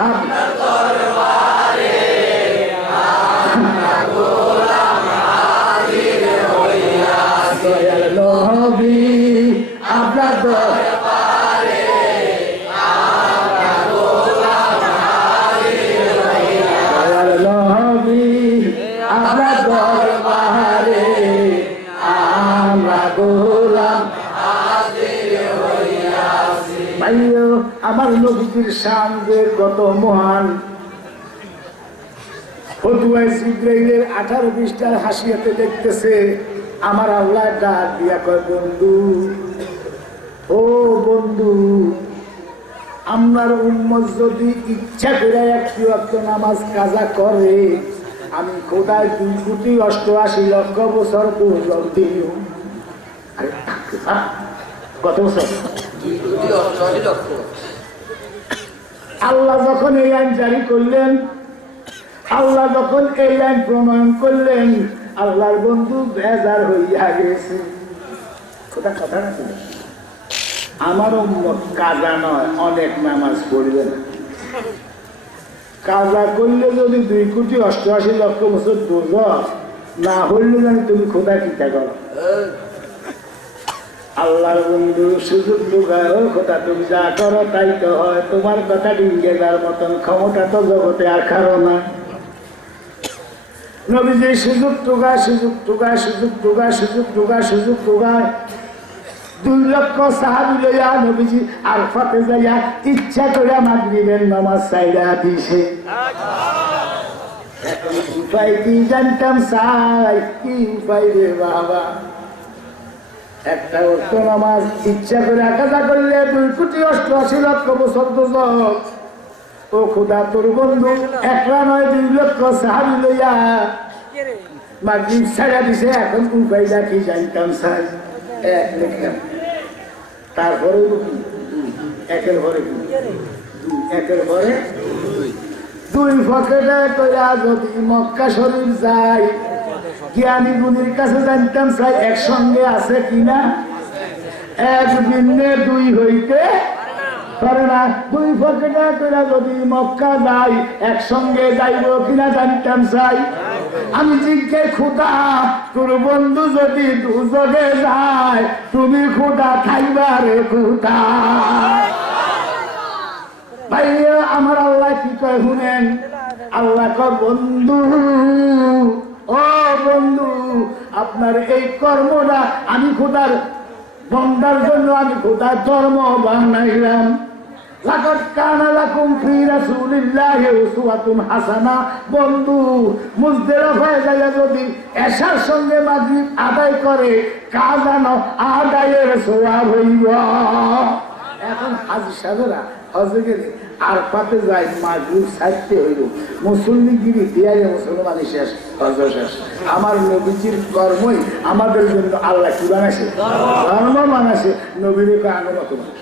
আপনার দরবারে আমরা গোলাম হাজির হইয়াছি। দয়াল নবী আপনার দরবারে আমরা গোলাম হাজির হইয়াছি। দয়াল নবী আপনার দরবারে আমরা গোলাম হাজির হইয়াছি। ভাইও আমার নবীর শান যে কত মহান। ফতুয়ায় জিবরাইলের 18 পৃষ্ঠার হাসিয়াতে দেখতেছে আমার আল্লাহ ডাক দিয়া কয়, বন্ধু ও বন্ধু, আমি আপনার উম্মত যদি ইচ্ছা করে একটি ওয়াক্ত নামাজ কাজা করে, আমি খোদায় 2,88,00,000 বছর দুর্লভ দিও। কত বছর? আল্লাহ যখন এই আইন জারি করলেন, আল্লাহ যখন এই আইন প্রণয়ন করলেন, আল্লাহর বন্ধু বেজার হইয়া গেছে। কথা কথা না, আমার উম্মত কাজা নয় অনেক নামাজ পড়বে না। কাজা করলে যদি 2,88,00,000 বছর দুর্লভ না হইলে জানি তুমি খোদা চিন্তা করো। আল্লাহর বন্ধু সুযোগ যোগায়, কথা তুমি যা করো তাই তো হয়। তোমার কথা ডিঙ্গে যার মতন ক্ষমতা তো জগতে আর কারো না। নবীজি সুযোগ টোগায়, সুযোগ টোগায়, সুযোগ টোগায়, সুযোগ টোগায়, সুযোগ টোগায়। 2 লক্ষ সাহাবী লইয়া নবীজি আরফাতে যাইয়া ইচ্ছা করে মাগরিবের নামাজ ছাইড়া দিছে। এখন উপায় কি জানতাম চাই, কি উপায় রে বাবা? একটা অর্থ নামাজ ইচ্ছা করে কাজা করলে 2,88,00,000 বছর দুর্লভ। ও খোদা তোর বন্ধু একটা নয় 2 লক্ষ সাহাবী লইয়া মাগরিব ছাইড়া দিছে। এখন উপায়টা কি জানতাম চাই। এক লিখলাম, তারপরে একের ঘরে একের ঘরে 2 পকেটে কইরা যদি মক্কা শরীফ যাই, জ্ঞানী গুণীর কাছে জানতাম চাই একসঙ্গে আছে কিনা। 1 দিনে 2 হইতে পারে না। 2 পকেটে কইরা যদি মক্কা যাই, একসঙ্গে যাইব কিনা জানতাম চাই। আমি জিজ্ঞে খোদা তোর বন্ধু যদি দুজনে যায়, তুমি খোদা খাইবা রে খোদা? ভাই আমার আল্লাহ কি কয় শুনেন। আল্লাহ কয় বন্ধু, ও বন্ধু, আপনার এই কর্মটা আমি খোদার বন্দার জন্য আমি খোদার ধর্ম বানাইলাম। লাকাদ কানা লাকুম ফি রাসূলিল্লাহি উসওয়াতুন হাসানাহ। বন্ধু মুজদালিফায় যাইয়া যদি এশার সঙ্গে মাগরিব আদায় করে, কাজানো আদায়ের সওয়াব হইব। এখন হাজী সাহেবরা হজে গেলে আরফাতে যায়, মাগরিব ছাড়তে হইল, মুসল্লিগিরি দিয়ারে মুসলমান শেষ, হজ শেষ। আমার নবীজির কর্মই আমাদের জন্য আল্লাহ কি বানাইছে? ধর্ম বানাইছে। নবীর আনুগত মানুষ,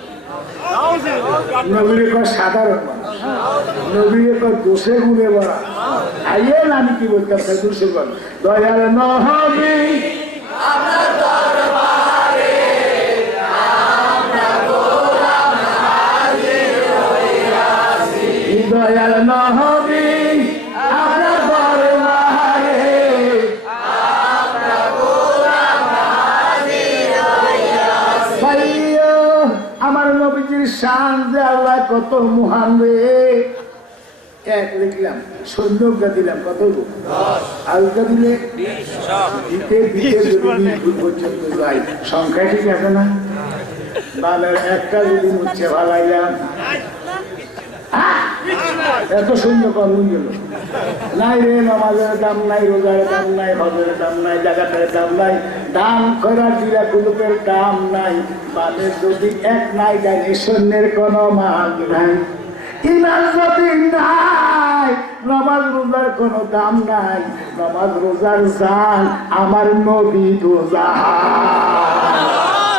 নবীর সাধারণ মানুষ, নবীর দোষে গুণে বলা। আইয়েন আমি কি বলতাম, দোষে বল দয়াল নবী আপনার দরবারে আমরা গোলাম হাজির হইয়াছি। দয়াল নবী আপনার দরবারে আমরা গোলাম হাজির হইয়াছি। ভাইও আমার নবীজির শান যে আল্লাহ কত মহান রে। 1 লিখলাম, সৈন্যটা দিলাম কত? 10। আলকা দিলে দিতে দিতে যদি 20 পর্যন্ত যাই, সংখ্যা ঠিক আছে না? বালের একটা যদি মুচ্ছে ভালাইলাম, এত সৈন্য কম গেল। নাই রে, নামাজের দাম নাই, রোজার দাম নাই, হজের দাম নাই, জাকাতের দাম নাই, দান করার জিরা কুলুপের দাম নাই। বালের যদি 1 নাই গাইলে সৈন্যের কোনো মান নাই। ইমান যদি নাই, নামাজ রোজার কোনো দাম নাই। নামাজ রোজার জান আমার নবী দোজাহান।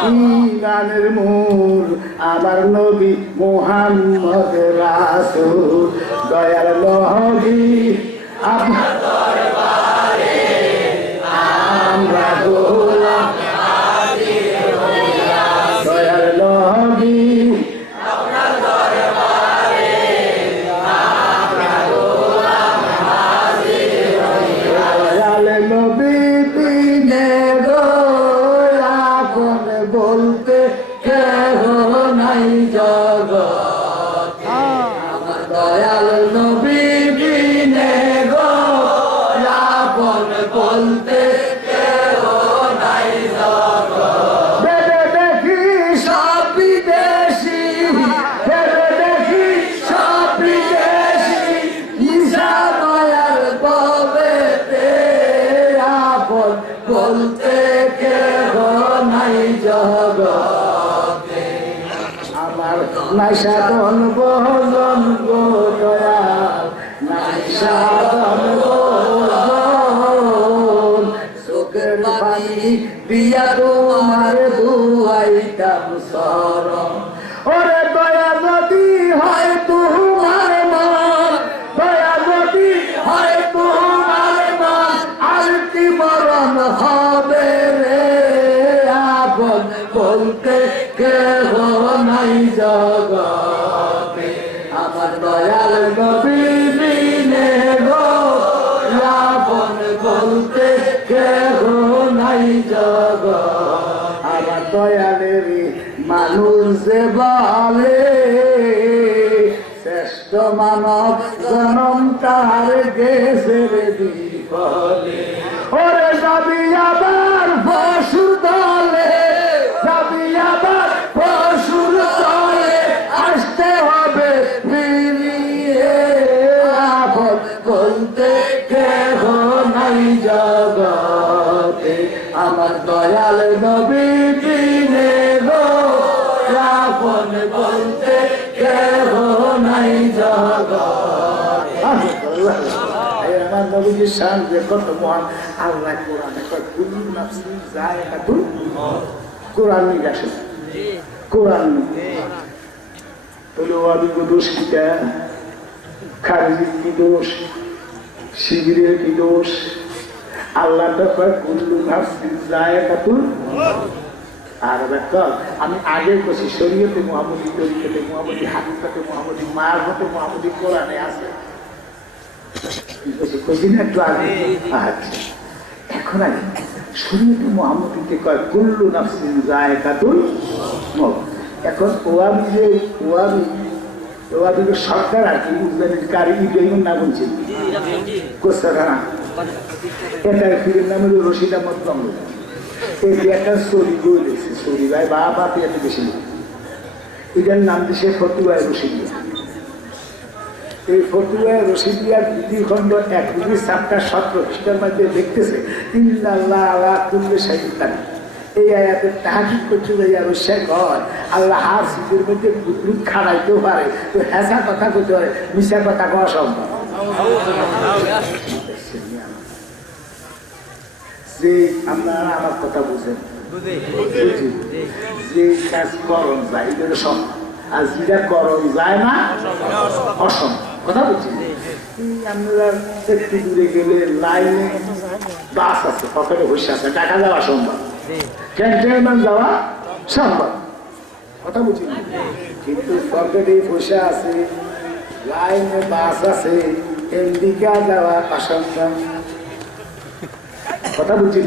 ইমানের মূল আমার নবী মুহাম্মদ রাসূল। দয়ার নবী আপনার দরবারে আমরা গোলাম হাজির হইয়াছি। দয়ার নবী আপনার দরবারে আমরা গোলাম হাজির হইয়াছি। দয়াল নবী বিনে আপন বলতে কেহ নাই জগৎ। আমার দয়াল নবী বিনে আপন বলতে কেহ নাই জগৎ। বেদে দেখি সব বিদেশি, বেদে দেখি সব বিদেশি, ঈশা দয়াল ববেতে আপন বলতে কেহ নাই জগতে। আমার নাই সাধন ভজন গো দয়াল, নাই সাধন ভজন। চোখের পানি দিয়া তোমার দুয়াইতাম শরণ। ওরে দয়া যদি হয় তোমার মন, দয়া যদি হয় তোমার মন, আর কি মরণ হবে রে আপন বলতে কেহ নাই জগতে। আমার দয়াল নবী বিনে গো আপন বলতে কেহ নাই জগতে। আমার দয়ালের মানুষ যে বলে শ্রেষ্ঠ মানব জনম তার গেছের বিফলে। ওরে যাবি আবার পশুর দলে, যাবি আবার পশুর দলে, আসতে হবে ফিরিয়ে আপন বলতে কেহ নাই জগতে। আমার দয়াল নবী বিনে গো আপন বলতে কেহ নাই জগতে। আমার নবীজির শান যে কত মহান। আল্লাহ কোরআনে কয় কুল্লু নাফসিন যায়কাতুল মউত। কোরআন নিয়ে আসে, কোরআন তাহলে ওয়াবিগ দোষ কিটা, খারিজির কি দোষ, শিবিরের কি দোষ? আল্লাহ তো কয় কুল্লু নাফসিন যায়কাতুল মউত। আর দেখো আমি আগে বলছি শরীয়তে মুহাম্মদী, তরিকতে মুহাম্মদী, হাদিসে মুহাম্মদী, মারফতে মুহাম্মদী কোরআনে আছে। এখন শরীয়তে মুহাম্মদীতে কয় কুল্লু নাফসিন যায়কাতুল মউত। এখন ওয়াবি সরকার আর কি উজদানির কারি ইব্রাহিম না বলছেন কোসারা, এটার ফিরের নাম হলো রশিদ আহমদ বাংলা। এই একটা চুরি বই লিখছে, চুরি ভাই বাবা এত বেশি এটার নাম দিছে ফতুয়া রশিদিয়া। এই ফতুয়া রশিদিয়ার দ্বিতীয়খণ্ড 1-7-17 খ্রিস্টান মধ্যে দেখতেছে ইন্নাল্লাহ আলা কুল্লি শাইইন কাদির। এই আয়াতের তাহকিক করতে যাই আর কয় আল্লাহ হার সিজের মধ্যে দুধ খাড়াইতেও পারে, তো হেসা কথা করতে পারে, মিশা কথা কওয়া সম্ভব। যে আপনারা আমার কথা বুঝেন, যে কাজ করণ যায় এটা সম্ভব, আর যেটা করণ যায় না অসম্ভব। কথা বলছি আপনারা একটু দূরে গেলে লাইনে বাস আছে, পকেটে বসে আছে, টাকা যাওয়া সম্ভব, ক্যান্টনমেন্ট যাওয়া সম্ভব। কথা বুঝি কিন্তু পকেটে বসে আছে, লাইনে বাস আছে, এদিকে যাওয়া অসম্ভব। কথা বুঝছি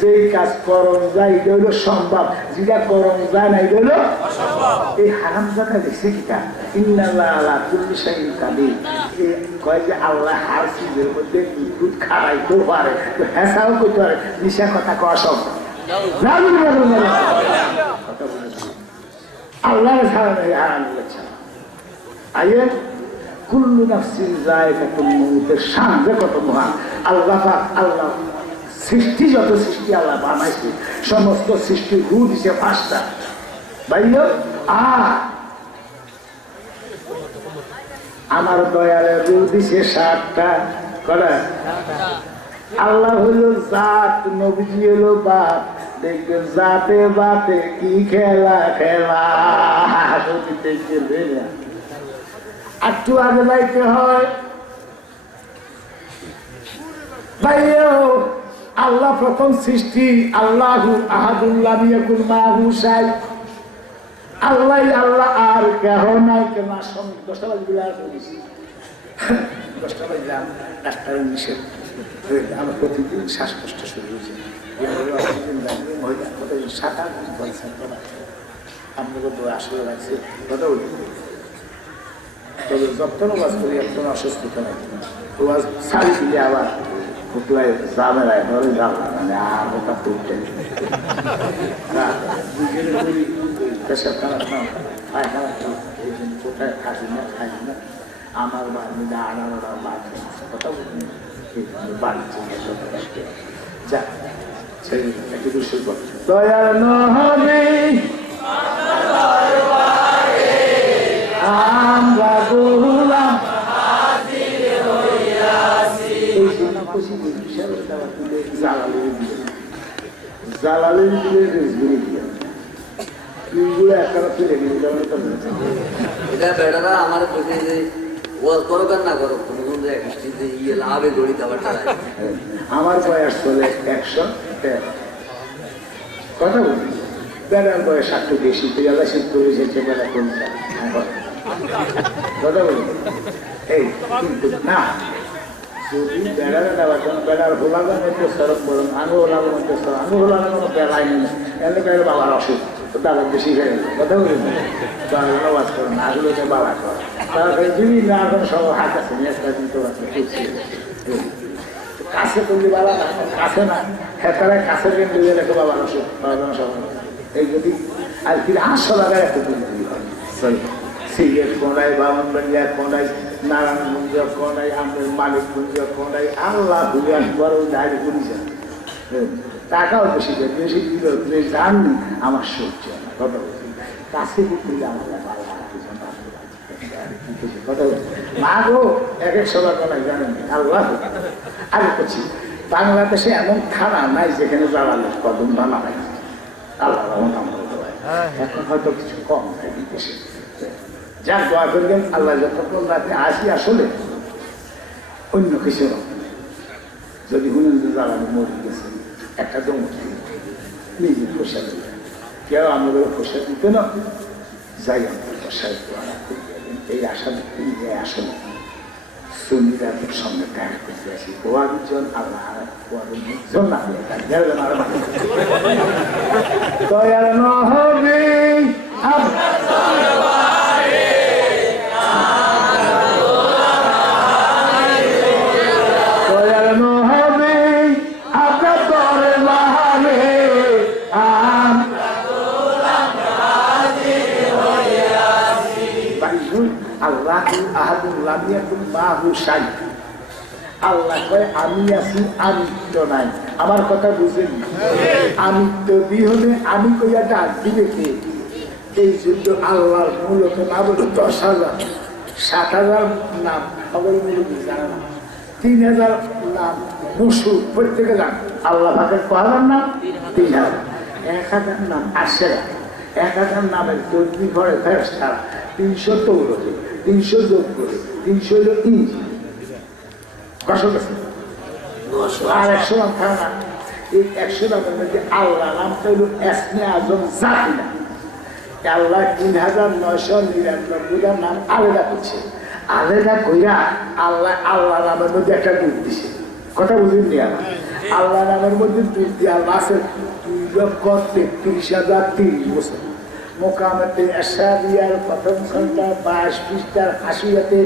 যে কাজ করণ যায় এটা হইলো সম্ভব, যেটা করণ যায় না এটা হইলো এই হারাম জায়গা দেখছে কিটা ইন্নাল্লাহ আলা কুল্লি শাইইন কাদির। কয় যে আল্লাহ হার সিজের মধ্যে দুধ খাড়াইতেও পারে, তো হেসাও করতে পারে, মিশা কথা কওয়া সম্ভব। আল্লাহ আইয়ে কুল্লু নাফসিন যায়কাতুল মউতের শান যে কত মহান। আল্লাহ আল্লাহ সৃষ্টি, যত সৃষ্টি আল্লাহ বানাইছে, সমস্ত সৃষ্টির রু দিছে 5টা ভাইও। আমার দয়ালের রু দিছে 7টা। কটা? আল্লাহ হইল জাত, নবীজি হইল বাপ। দেখবেন জাতে বাতে কি খেলা খেলা। একটু আগে যাইতে হয় ভাইও। আল্লাহ প্রথম সৃষ্টি, আল্লাহু আহাদুল্লাহ ইয়াকুল মাহু শাই। আল্লাহ আল্লাহ আর কেহ নাই। কেন 10টা বাজে বিলা করেছি, 10টা বাজলাম, ডাক্তারের নিষেধ। আমার প্রতিদিন শ্বাসকষ্ট শুরু হয়েছে, আপনাকে আসলে লাগছে। কথা বলি তবে যত্ন বাজ করি, একদম অসুস্থতা নাই। তো আজ শাড়ি দিলে আবার ফুটলাই জামেলায় ধরে যাও, মানে আর ওটা তুলতে প্রেশার খারাপ না, পায় খারাপ না, এই জন্য কোথায় খাসি না খাই না। আমার বাড়ি আড়ানোটা বাড়ছে, কথা বলি বাড়ছে যা ছেড়ে একটু দুঃখ দয়াল নবী চুলগুলো একটা তুলে দিবি এটা বেটারা আমার বলছে যে ওয়াজ করো আর না করো কোনো কোনো এক স্টিজে ইয়ে লাভে গড়ি দেওয়ার আমার বয়স চলে 113 কথা বলি বেড়ার বয়স একটু বেশি তুই আলাদা শীত করে এসেছে বেড়া কোনটা কথা বলি এই কিন্তু না যদি বেড়ারে দেওয়ার জন্য বেড়ার হোলাগান হচ্ছে সড়ক বলুন আমি হোলাগান হচ্ছে সড়ক আমি হোলাগান কোনো বেড়াই নেই এলে বেড়ে বাবার অসুখ দাদা বেশি হয়ে গেল কথা বলি না বাবার আওয়াজ করো না আসলে বাবা কর তারপরে যদি না এখন সব হাত আছে মেয়েটা দিতে পারছে কাছে করলে বাবা না কাছে না হ্যাঁ তারা কাছে কেন্দ্র দিয়ে রেখে বাবার অসুখ বাবার সবাই এই যদি আর কি 800 টাকার একটা তুলে দিই হয় সিগারেট কোনায় বামনবাড়িয়া কোনায় নারায়ণগঞ্জ কোনায় আমাদের মালিকগঞ্জ কোনায় আল্লাহ ভুলিয়ান বড় দাঁড়িয়ে করেছেন টাকাও বেশি বেশি দিল তুমি জাননি আমার সহ্য না কথা বলছি কাছে দিলে আমার কথা বলছি মা গো এক এক সবার কোনায় জানেন আল্লাহ আগে করছি বাংলাদেশে এমন থানা নাই যেখানে জ্বালালে কদম বানা হয় আল্লাহ রহমান এখন হয়তো কিছু কম হয় বিদেশে যার দোয়া করবেন আল্লাহ যতক্ষণ রাতে আসি আসলে অন্য কিছু যদি হুনেন জ্বালানো মরে গেছে একটা দম নিজে পোষা দিবে কেউ আমাদের পোষা দিতে না যাই আমাদের পোষায় এই আশা দিতে আসলে সুন্নিরা সঙ্গে দেখা করতে আসি ওয়ারজন আল্লাহ ওয়ারজন না দয়াল নহবে দয়াল নহবে আপনার দরবারে আল্লাহ আহাদুল্লাহ মাহু শাই আল্লাহ কয় আমি আছি আমিত্ব নাই আমার কথা বুঝেন আমিত্ব বিহনে আমি কইয়া ডাক দিবে কে এই যুদ্ধ আল্লাহর মূলত না বলে 10,000 7,000 নাম সবাই মূলত জানা না 3,000 নাম মসুর প্রত্যেকে জান আল্লাহ পাকের কহার নাম 3,000 1,000 নাম 80,000 1,000 নামের তৈরি করে ফেরেশতারা 300 তৌরতে 300 যোগ করে 300 হলো ইঞ্জি কষ্ট আর 100 নাম খায় না এই 100 নামের মধ্যে আল্লাহ নামটা হলো এসমে আজম জাতি না আল্লাহ 3,999 নাম আলাদা করছে আলাদা কইরা আল্লাহ আল্লাহ নামের মধ্যে একটা দুধ দিছে কথা বুঝলেন নি আল্লাহ নামের মধ্যে দুধ দিয়ে আল্লাহ আছে 2,33,030 বছর মোকামেতে এশারিয়ার প্রথম ঘন্টা 22 পৃষ্ঠার হাসিয়াতে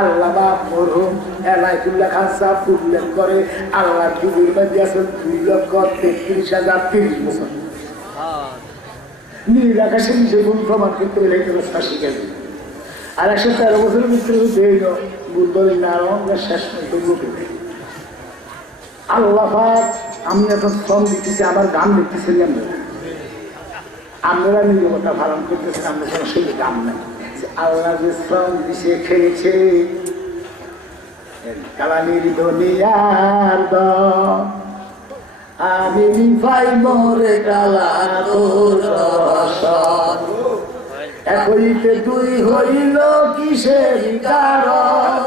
আল্লামা মরহুম এনায়েতুল্লাহ খান সাহেব উল্লেখ করে আল্লাহ দুধের মধ্যে আছে 2,33,030 বছর নীল আকাশে নিজে গুণ প্রমাণ করতে পেলে ফাঁসি গেল আর 113 বছরের ভিতরে দেই বুলবল নারায়ণের শেষ মন্তব্য আল্লাহ আমি এখন শ্রম দিতেছি আমার গান দেখতেছি আমরা নিরবতা পালন করতেছি আমরা কোনো সেই গান নাই আল্লাহ যে শ্রম দিছে খেয়েছে কালানির দুনিয়ার আমি ভাই মোরে কালা তোর রসন একইতে তুই হইল কিসের কারণ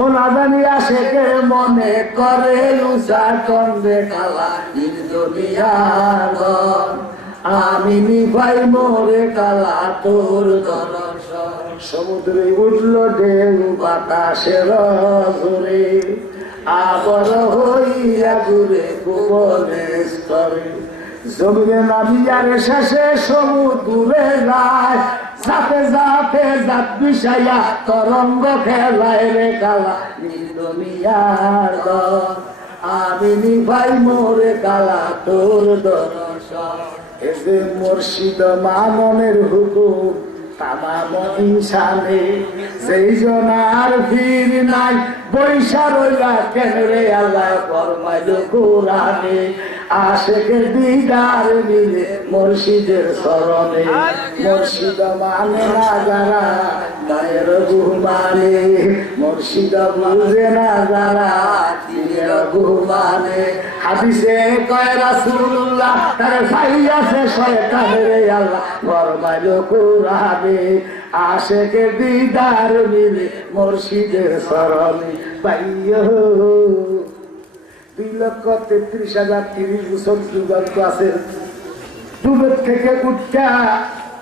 ও না জানি আসে কে মনে করে উষা চন্দ্রে কালা দুনিয়ার আমি ভাই মোরে কালা তোর দর্শন সমুদ্রে উঠল ঢেউ বাতাসের ঘুরে আবার হইয়া ঘুরে গোপনে স্তরে জমিনে নামিয়ারে শেষে সমুদ্রে যায় যাতে যাতে জাত বিষাইয়া তরঙ্গ খেলায় রে কালা দুনিয়ার আমি ভাই মোরে কালা তোর দর্শন এসে মুর্শিদ মাননের হুকুম তামাম ইনসানে সেই জনার ভিড় নাই বৈশা রইলা কেন রে আল্লাহ ফরমাইল কোরআনে আশেকের দিদার মিলে মুর্শিদের শরণে মুর্শিদ মানে না যারা গায়ের গুমানে মুর্শিদ বুঝে না যারা দিলের গুমানে হাদিসে কয় রাসূলুল্লাহ তারে ভাইয়াছে শয়তান রে আল্লাহ ফরমাইল কোরআনে আশেকের দিদার মিলে মুর্শিদের শরণে পাইয়ো 2,33,030 বছর যুগান্ত আছে যুগের থেকে উঠা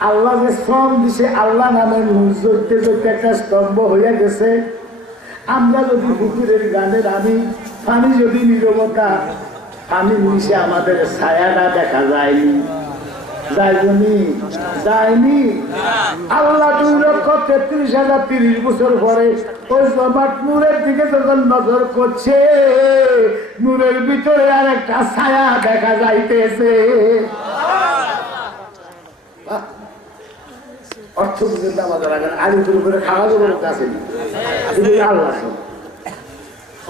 আল্লাহ যে শ্রম দিছে আল্লাহ নামের নূর জ্বলতে জ্বলতে একটা স্তম্ভ হইয়া গেছে। আমরা যদি পুকুরের গানের আমি পানি যদি নীরবতা পানির নিচে আমাদের ছায়াটা দেখা যায়নি যায়নি আল্লাহ 2,33,030 বছর পরে ওই জমাট নূরের দিকে যখন নজর করছে নূরের ভিতরে আর একটা ছায়া দেখা যাইতেছে। অর্থ বুঝেন না আমাদের আগে আলিপুর করে খাওয়া যাবে আসেনি আল্লাহ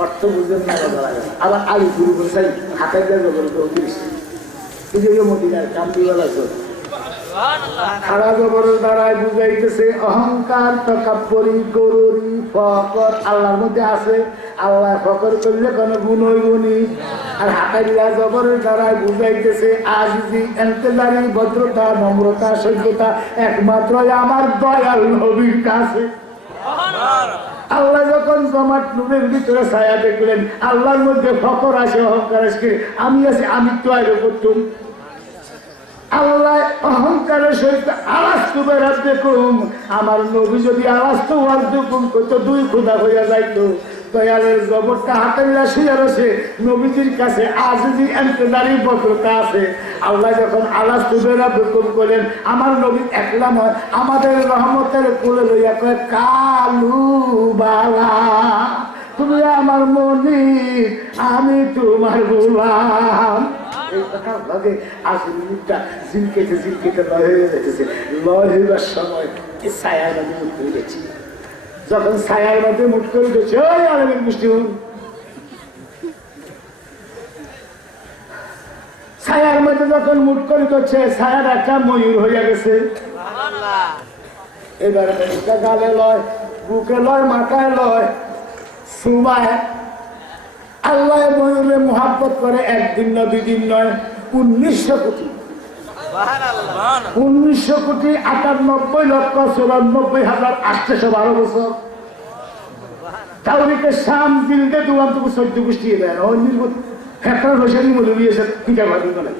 অর্থ বুঝেন না আমাদের আগে আবার আলিপুর করে চাই হাতের মদিনার কামদিওয়ালা খাড়া জবরের দ্বারাই বুঝাইতেছে অহংকার তাকাব্বুরি গরুরি ফকর আল্লাহর মধ্যে আছে। আল্লাহ ফকর করলে কোনো গুণ হইবনি। আর হাতাইলা জবরের দ্বারাই বুঝাইতেছে আজিজি ইন্তেজারি ভদ্রতা নম্রতা সভ্যতা একমাত্র আমার দয়াল নবীর কাছে। আল্লাহ যখন জমাট নূরের ভিতরে ছায়া দেখলেন আল্লাহর মধ্যে ফকর আসে অহংকার আসে আমি আছি আমি তো আগে করতুম আল্লাহ অহংকারের সহিত আওয়াজ তো বেরাত দেখুন আমার নবী যদি আওয়াজ তো ওয়াজ দেখুন তো 2 খোদা হইয়া যাইতো। দয়ালের জবরটা হাতেল্লা শুয়ে রয়েছে নবীজির কাছে আজিজি ইন্তেজারি ভদ্রতা আছে। আল্লাহ যখন আওয়াজ তো বেরাত দেখুন বলেন আমার নবী একলা নয় আমাদের রহমতের কোলে লইয়া কয় কালু বালা তুমি আমার মনি আমি তোমার গোলাম। এই কথা ভাবে আজমিনটা জিলকেতে লয় হয়ে যেতেছে। লয় হইবার সময় ছায়ার মধ্যে মুখ করে গেছি। যখন ছায়ার মধ্যে মুখ করে গেছে ওই আলমের মিষ্টি ছায়ার মধ্যে যখন মুখ করে গেছে ছায়ার একটা ময়ূর হইয়া গেছে। এবার গালে লয় বুকে লয় মাথায় লয় সুমায় আল্লাহ ময়ূরে মোহাব্বত করে একদিন না 2 দিন নয় 1900 কোটি 98,94,94,812 বছর তাওরিকে শাম দিলতে দুয়ান্ত 14 গোষ্ঠী দেন ওই নির্মত ফেকরা রশানি মনে নিয়েছে টিকা ভাবি বলে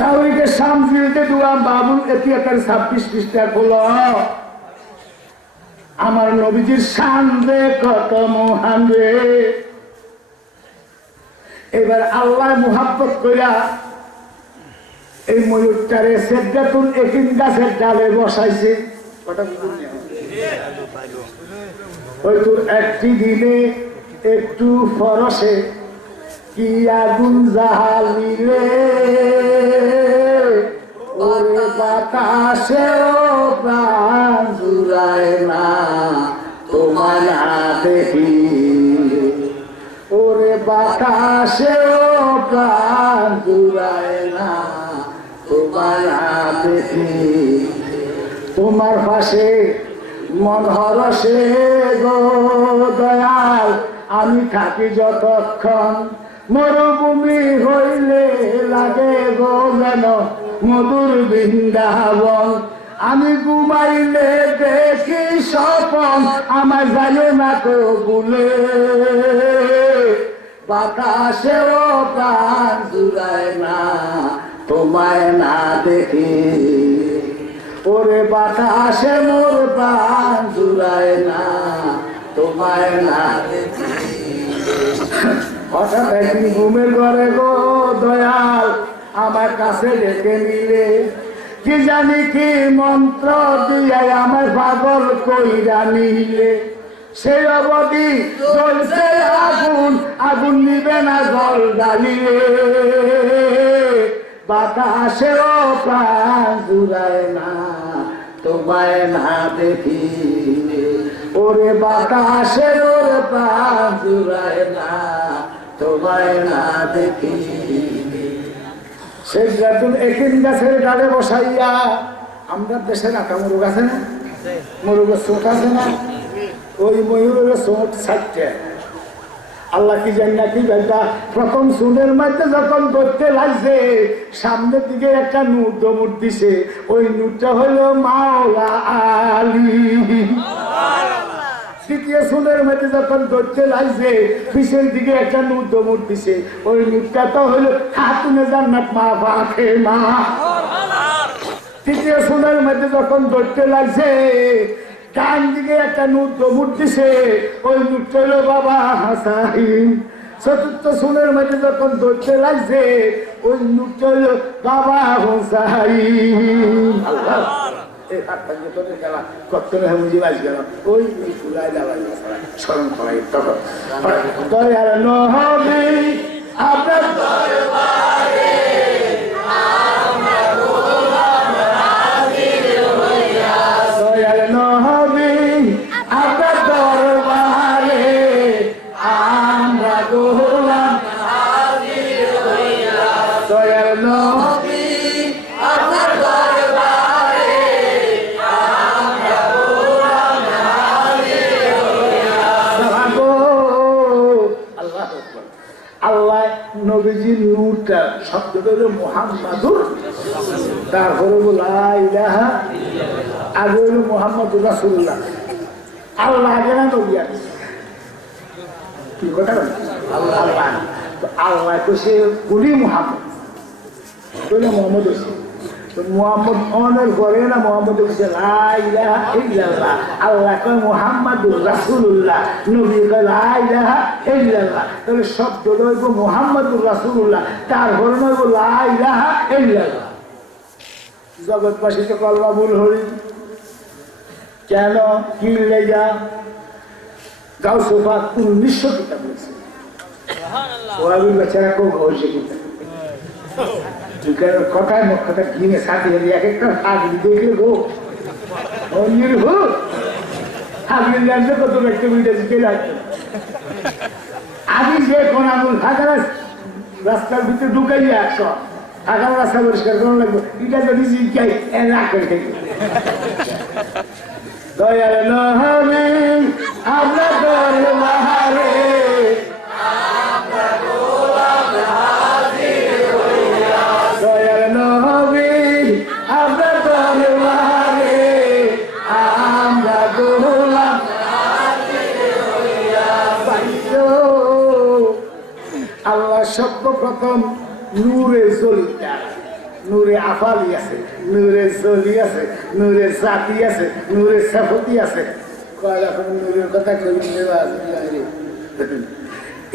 তাওরিকে শাম দিলতে দুয়াম বাবুল এতিয়াকার 26 পৃষ্ঠা খোলা আমার নবীজির শান রে কত মহান রে। এবার আল্লাহ মুহাব্বত কইরা এই ময়ূরটারে সেদ্দাতুল একিন গাছের ডালে বসাইছে। ওই তোর একটি দিনে একটু ফরসে কি আগুন জাহালিলে ওরে বাতাসেও প্রাণ জুড়ায় না তোমার দেখি ওরে বাতাসেও প্রাণ জুড়ায় না তোমার দেখি তোমার পাশে মন হরসে গো দয়াল আমি থাকি যতক্ষণ মরুভূমি হইলে লাগে গো যেন মধুর বৃন্দাবন আমি ঘুমাইলে দেখি স্বপন আমার যায় না তো ভুলে বাতাসেও প্রাণ জুড়ায় না তোমায় না দেখি ওরে বাতাসে মোর প্রাণ জুড়ায় না তোমায় না দেখি। হঠাৎ একদিন ঘুমের ঘরে গো দয়াল আমার কাছে ডেকে নিলে কি জানি কি মন্ত্র দিয়ে আমার পাগল কইরা নিলে সেই অবধি জ্বলছে আগুন আগুন নিবে না জল জ্বালিলে বাতাসেও প্রাণ জুড়ায় না তোমায় না দেখি ওরে বাতাসের ওরে প্রাণ জুড়ায় না তোমায় না দেখি। শেখ রাতুল একিন গাছের ডালে বসাইয়া, আমরা দেশে রাখা মুরগ আছে না, মুরগের চোট আছে না, ওই ময়ূরের চোট 60টা। আল্লাহ কি জানি না কি ব্যাপারটা, প্রথম সুনের মধ্যে যখন করতে লাগছে সামনের দিকে একটা নূর দমুর দিছে, ওই নূরটা হলো মাওলা আলী। দ্বিতীয় সুনের মধ্যে যখন করতে লাগছে পিছের দিকে একটা নূর দমুর দিছে, ওই নূরটা তো হলো খাতুনে জান্নাত মা ফাতেমা। তৃতীয় সুনের মধ্যে যখন করতে লাগছে ডান দিকে একটা নূর দমুর দিছে, ওই নূরটা হলো বাবা হাসাইন। চতুর্থ সুনের মধ্যে যখন ধরতে লাগছে ওই নূরটা হলো বাবা হোসাইন। স্মরণ করাই তখন দয়ার নহবী আপনার দয়ার নহবী আপনার দরবারে আমরা গোলাম দয়ার নহবী আপনার দরবারে আমরা গোলাম আল্লাহ আল্লাহ নবীজির নূরটা শব্দটা হলো মুহাম্মাদুর, তারপরে লা ইলাহা, আগে হলো মুহাম্মাদুর রাসূলুল্লাহ। আল্লাহ আগে না নবী আগে, কি কথা বলে আল্লাহ আল্লাহ আল্লাহ তো সে কুলি মুহাম্মদ বলে মোহাম্মদ হোসেন, তো মোহাম্মদ অনের পরে না মোহাম্মদ হোসেন লা ইলাহা ইল্লাল্লাহ। আল্লাহ কয় মুহাম্মাদুর রাসূলুল্লাহ, নবী কয় লা ইলাহা ইল্লাল্লাহ। তাহলে শব্দ হইব মুহাম্মাদুর রাসূলুল্লাহ, তারপরে হইব লা ইলাহা ইল্লাল্লাহ। জগৎবাসীকে কল্লা ভুল হরি কেন কি লেগা গাউসে পাক 1900 কিতাব লিখছে, ওয়াবি বেচারা কেউ ঘষে কিতাব কথায় মুখ কথা কিনে সাথে এক একটা আগলি দেখলে গো অন্যের হোক আগলি জানতে কত ব্যক্তি বুঝতে দিতে লাগতো। আমি যে কোন আঙুল ফাঁকা রাস্তার ভিতরে ঢুকাইয়া একশো ফাঁকা রাস্তা পরিষ্কার করা লাগবে, এটা যদি জিজ্ঞাই রাগ করে থাকি। দয়াল নহবী আপনার দরবারে দয়াল নহবী আপনার দরবারে আমরা গোলাম। আল্লাহ সর্বপ্রথম নূরে জলিটা, নূরে আফালি আছে, নূরে জলি আছে, নূরে জাতি আছে, নূরে সাফতি আছে। নূরের কথা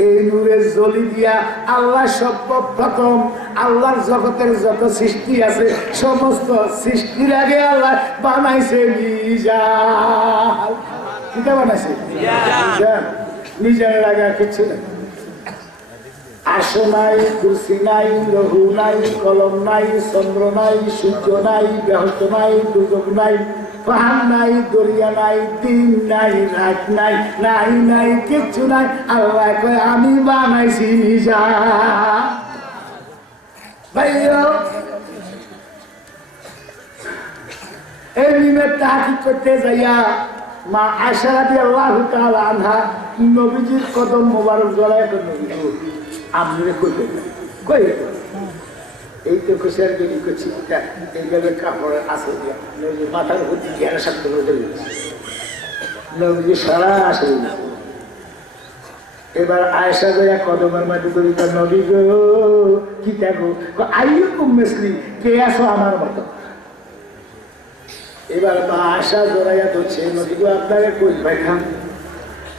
এই নূরে জলি দিয়া আল্লাহ সর্বপ্রথম আল্লাহর জগতের যত সৃষ্টি আছে সমস্ত সৃষ্টির আগে আল্লাহ বানাইছে মিজান। কিটা বানাইছে মিজান, মিজানের আগে আর কিছু নাই। আসো নাই, কুরসি নাই, লহু নাই, কলম নাই, চন্দ্র নাই, সূর্য নাই, ব্যাহত নাই, দুর্যোগ নাই, পাহাড় নাই, দরিয়া নাই, দিন নাই, রাত নাই, নাই নাই কিচ্ছু নাই। আল্লাহ কয় আমি বানাইছি মিজান। ভাইয়া এই নিমের তাহাকিক করতে যাইয়া মা আয়েশা রাদিয়াল্লাহু তাআলা আনহা নবীজির কদম মোবারক জড়ায় নবী আমরে কই এই তো খুশিয়ার গেলি করছি এইভাবে কাপড় আছে মাথার উপর ঘেরা শক্ত নবীজি সারা আসে। এবার আয়েশা গয়া কদমের মাটি করি নবী গো কি দেখো আইয়ুকুম মিসলি, কে আসো আমার মতো। এবার মা আয়েশা জড়াইয়া ধরছে নবী গো আপনাকে কই পাইলাম,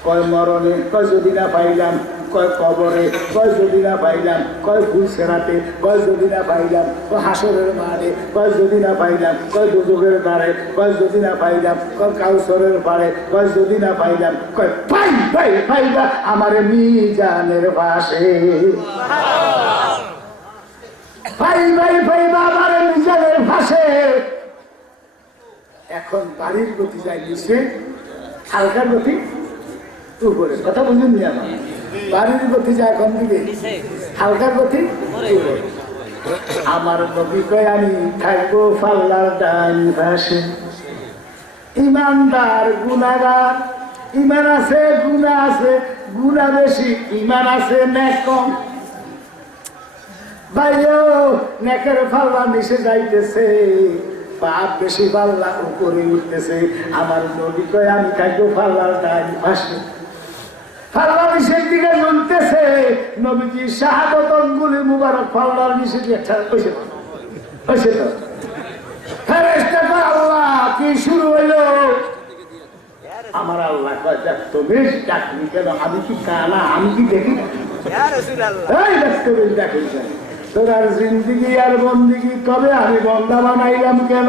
কয় মরণে, কয় যদি না পাইলাম, কয় কবরে, কয় যদি না পাইলাম, কয় ফুল সেরাতে, কয় যদি না পাইলাম, কয় হাসরের মাঠে, কয় যদি না পাইলাম, কয় দুজকের দ্বারে, কয় যদি না পাইলাম, কয় কাউসরের পাড়ে, কয় যদি না পাইলাম, কয় পাই পাই পাইবা আমার মিজানের পাশে, পাই পাই পাইবা আমার মিজানের পাশে। এখন বাড়ির প্রতি যাই দিছে হালকার গতি উপরে, কথা বুঝুন নি আমার, বাড়ির গতি যায় কোন দিকে, হালকার গতি উপরে। আমার নবী কয় আমি থাকবো পাল্লার ডান পাশে। ইমানদার গুনাহগার, ইমান আছে গুনাহ আছে, গুনাহ বেশি ইমান আছে নেক কম। ভাইও নেকের পাল্লা নিচে যাইতেছে, পাপ বেশি পাল্লা উপরে উঠতেছে। আমার নবী কয় আমি থাকবো পাল্লার ডান পাশে। পাল্লা নিচের দিকে ঝুলতেছে, নবীজি শাহাদত অঙ্গুলি মুবারক পাল্লার নিচে দিয়ে হয়েছে হয়েছে তো। ফেরেশতা কয় আল্লাহ কি শুরু হইলো? আমার আল্লাহ কয় দেখ তো বেশ ডাকবি কেন, আমি কি কানা, আমি কি দেখি না? এই দেখতে বেশ দেখি তোর আর জিন্দিগি আর বন্দিগি কবে আমি বন্দা বানাইলাম কেন?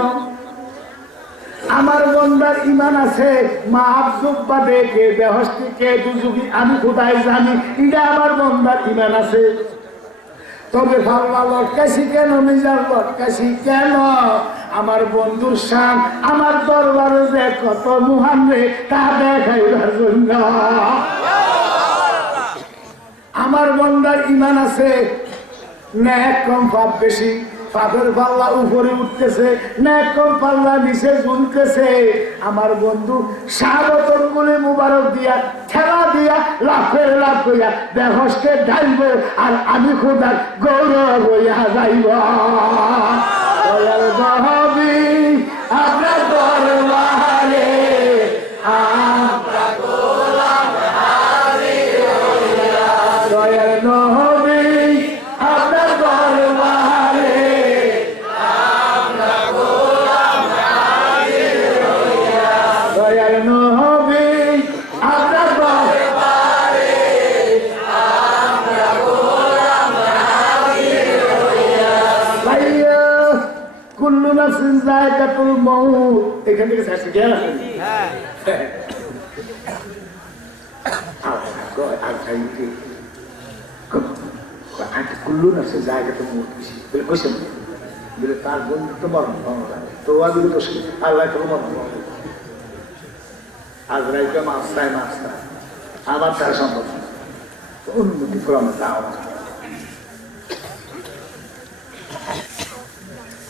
আমার বন্দার ইমান আছে, মা আফজুব্বা দেখে বেহস্তি কে দুজুগি আমি কোথায় জানি, এটা আমার বন্দার ইমান আছে। তবে ভাবলা লটকাশি কেন, মিজার লটকাশি কেন? আমার বন্ধুর শান আমার দরবারে যে কত মহান রে তা দেখাইবার জন্য। আমার বন্দার ইমান আছে, নেক কম পাপ বেশি, পাপের পাল্লা উপরে উঠতেছে, নেক কম পাল্লা নিচে ঝুলতেছে। আমার বন্ধু শাহাদতের গুলি মুবারক দিয়া ঠেলা দিয়া লাফের লাফ কইয়া বেহসকে ঢালব, আর আমি খোদার গৌরব হইয়া যাইব। আপনার দরবারে আমরা গোলাম হাজির হইয়া, দয়ার নবী আপনার দরবারে আমরা গোলাম হাজির হইয়া, দয়ার নবী আপনার দরবারে আমরা গোলাম হাজির হইয়া। ভাইয়া কুল্লু নাফসিন যায়কাতুল মাউত, এখান থেকে সাথে গেল কুল্লু নাফসিন যায়কাতুল মাউত বলে কোশ্চেন বলে তার বন্ধু তো মরণ তো আগে তো আল্লাহ তো মরণ আজরাইলকে মাস্তায় মাস্তা আমার তার সম্ভব অনুমতি ক্রমে দাও।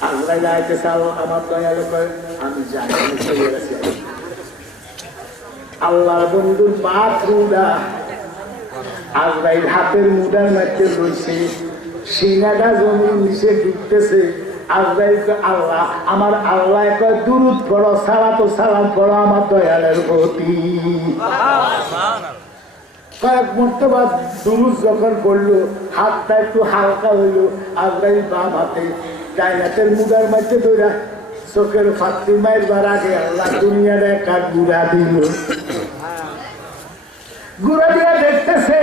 আজরাইল আইতে চাও আমার দয়ালু করে আমি জানি চলে গেছি। আল্লাহ বন্ধুর বাথরুমটা আজরাইল হাতের মুদার মারতে রয়েছে, সিনাটা জমির নিচে ঢুকতেছে। আজরাইল আল্লাহ আমার আল্লাহ কয় দুরূদ পড়ো, সালাতু সালাম পড়ো আমার দয়ালের প্রতি। কয়েক মর্তবা দুরূদ যখন পড়লো, হাতটা একটু হালকা হইলো। আজরাইল বাম হাতে কায়নাতের মুদার মধ্যে ধরা চোখের ফাঁকি মারবার আগে আল্লাহ দুনিয়ার একটা গুড়া দিল। গুড়া দিয়া দেখতেছে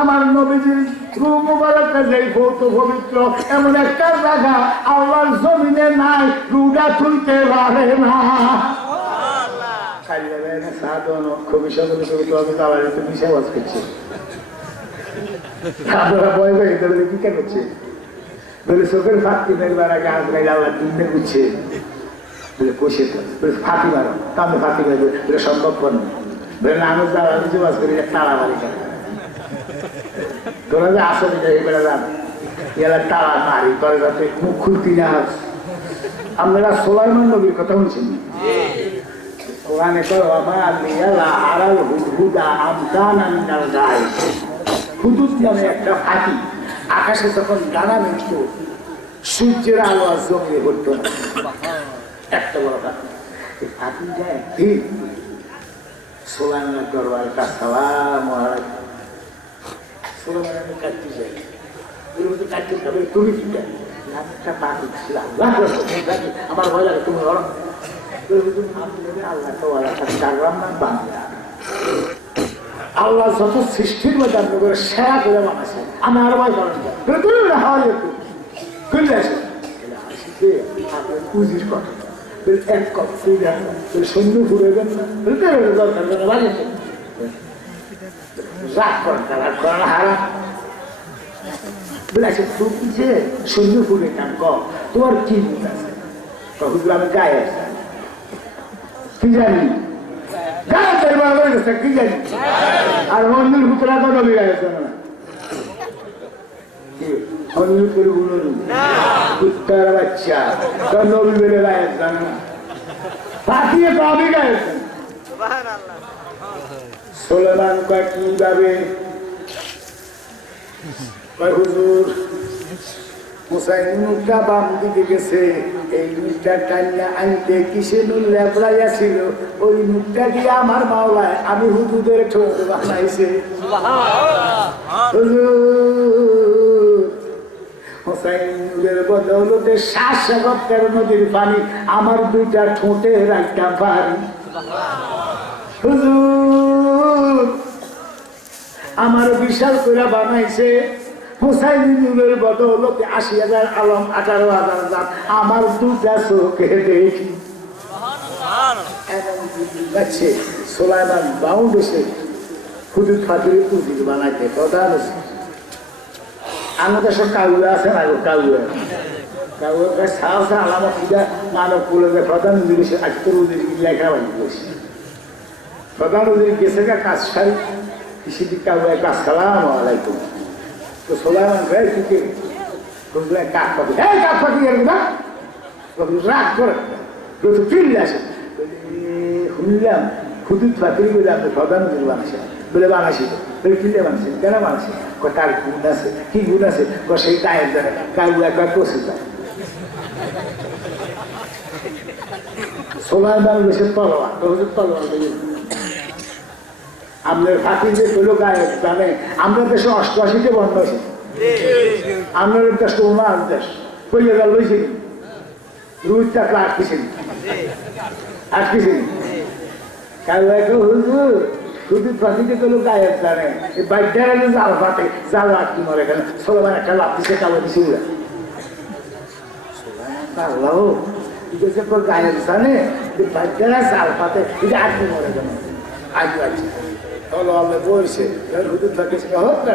আমার নবীজির রূহ মুবারকটা যেই ভৌত পবিত্র, এমন একটা জায়গা আল্লাহর জমিনে নাই, রুহটা তুলতে পারে না। খুবই সকলে আমি তাড়াতাড়ি তো বিষয় বাজ করছি, আপনারা ভয় ভয় বলে কি কে করছে বলে চোখের ফাঁকি মারবার আগে আজরাইল আল্লাহ দুনিয়া বুঝছে বলে কষে বলে ফাঁকি মারো, তাহলে ফাঁকি মারবে বলে সম্ভব করেন বলে আমি যারা কিছু বাজ করি তাড়া মারি তোরা যে আসলে যাই বেড়া যান এরা তাড়া মারি তোরা যাতে মুখ খুলতি না। আপনারা সুলাইমান নবীর কথা বলছেন, কোরআনে কয় ওমা লিয়ালা আরাল হুদা আমদানা মিনাল গায়। হুদুদ নামে একটা ফাঁকি, আকাশে তখন ডানা মিলত, সূর্যের আলো আর জমিয়ে পড়তো না, একটা বড় ফাঁকি। এই ফাঁকি যায় ঠিক সুলাইমানের দরবারে কাছালাম সুলাইমানের কাটতে যায় কাটতে যাবে তুমি কি একটা পাখি ছিল আমার ভয় লাগে তুমি আল্লাহ যত সৃষ্টির মধ্যে আপনি করে সেরা করে বানাচ্ছে, আমি আর ভয় করেন পুঁজির কথা এক কপ সৈন্য ঘুরে দেন রাগ করেন রাগ করেন হারা বলে তুই সৈন্য ঘুরে কাম কর তোমার কি আছে হুজুর আমি গায়ে আছে কি জানি কি জানি আর মন্দির ভুতরা তো নবী গাইছে না মন্দির করে বুঝল কুত্তার বাচ্চা তো নবী বেড়ে গাইছে না পাঠিয়ে তো আমি গাইছে সুলেমান কয় কিভাবে হুজুর হুসাইন নুরটা বাম দিকে গেছে এই নুরটা টান্না আনতে কিসে নুর লেপড়াইয়া ছিল ওই নুরটা দিয়ে আমার মাওলায় আমি হুজুরের ঠোঁট বানাইছে হুসাইন নুরের বদৌলতে 7 নদীর পানি আমার 2টা ঠোঁটে রাখতে পারি হুজুর আমার বিশাল করে বানাইছে হুসাইন নুরের বদৌলতে 80,000 আলম 18,000 দাম আমার 2টা চোখে দেখি যাচ্ছে সুলাইমান বাউন্ড এসে হুজুর ফাতুরি পুজির বানাইতে প্রধান আমাদের সব কাউয়া আছে না কাউয়া কাউয়া সাহসা আলামত মানব বলে যে প্রধান উদ্দেশ্যে আজকের উদ্দেশ্যে লেখা বানিয়েছে প্রধান উদ্দেশ্যে গেছে কাজ সারি কৃষি কাউয়া কাজ সালাম আলাইকুম তো সুলাইমান ভাই কি বুঝলেন কাক পাখি হ্যাঁ কাক পাখি না রাগ করে ফিরলে আসে শুনলাম হুদুদ ফাতুরি বলে আপনি প্রধান উদ্দেশ্যে বানাইছেন বলে বানাইছি বলে কিনলে বানাইছেন কেন বানাইছেন তার গুণ আছে কি গুণ আছে সেই গায়ের দ্বারা কাউয়া কয় কষে যায় সুলাইমান দেশের তলোয়ার তলোয়ার আপনার ফাঁকি যে পেলো গায়ের জানে আমরা দেশে 88-তে বন্ধ আছে আপনার দেশ তো ওনার দেশ কইলে গেল লইছে রুজ টাকা আটকেছেন কাউয়া হুজুর শুধু প্রাকৃতি পেলো গায়ের জানে এই বাইকটা জাল ফাটে জাল আটকি মরে গেল সুলাইমান একটা লাভ দিছে কালো দিছে উড়া আল্লাহ গায়ের জানে বাইকটা জাল ফাটে এটা আটকি মরে গেল আজ আছে Allah বলছে হুজুর থাকে হোক না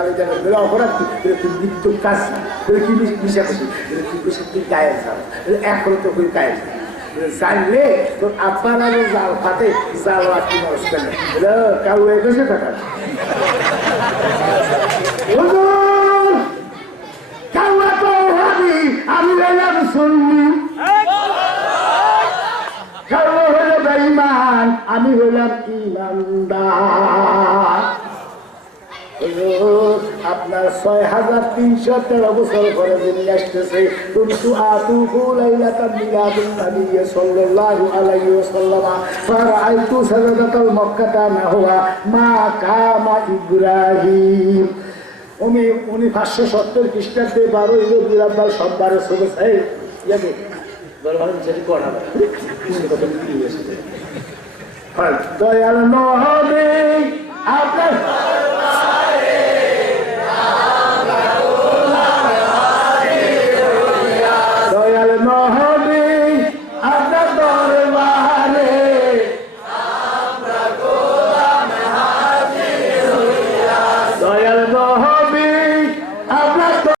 আমি জানি বলে অপরাধ তুই মৃত্যু কাজ কি মিশামিশি কি বেশি তুই গায়ের জাল এখন তো তুই গায়ের জানলে তোর আপনার জাল ফাটে জাল আটকি মরস কেন কাউ এসে টাকা কাউয়া তো আমি এলাম শুনলি কাউয়া হলো বেঈমান আমি হলাম ইমানদার আপনার 6,313 বছর পরে যিনি আসতেছে কিন্তু আতুহু লাইলাতান মিলাদুন নবী সাল্লাল্লাহু আলাইহি ওয়াসাল্লাম ফারাআইতু সাজাদাতাল মক্কাতা নাহওয়া মা কামা ইব্রাহিম উনি 570 খ্রিস্টাব্দে 12 রবিউল আউয়াল সোমবারে শুভেচ্ছা ইয়াবে বলবান যেটি করা দয়াল নবী আপনার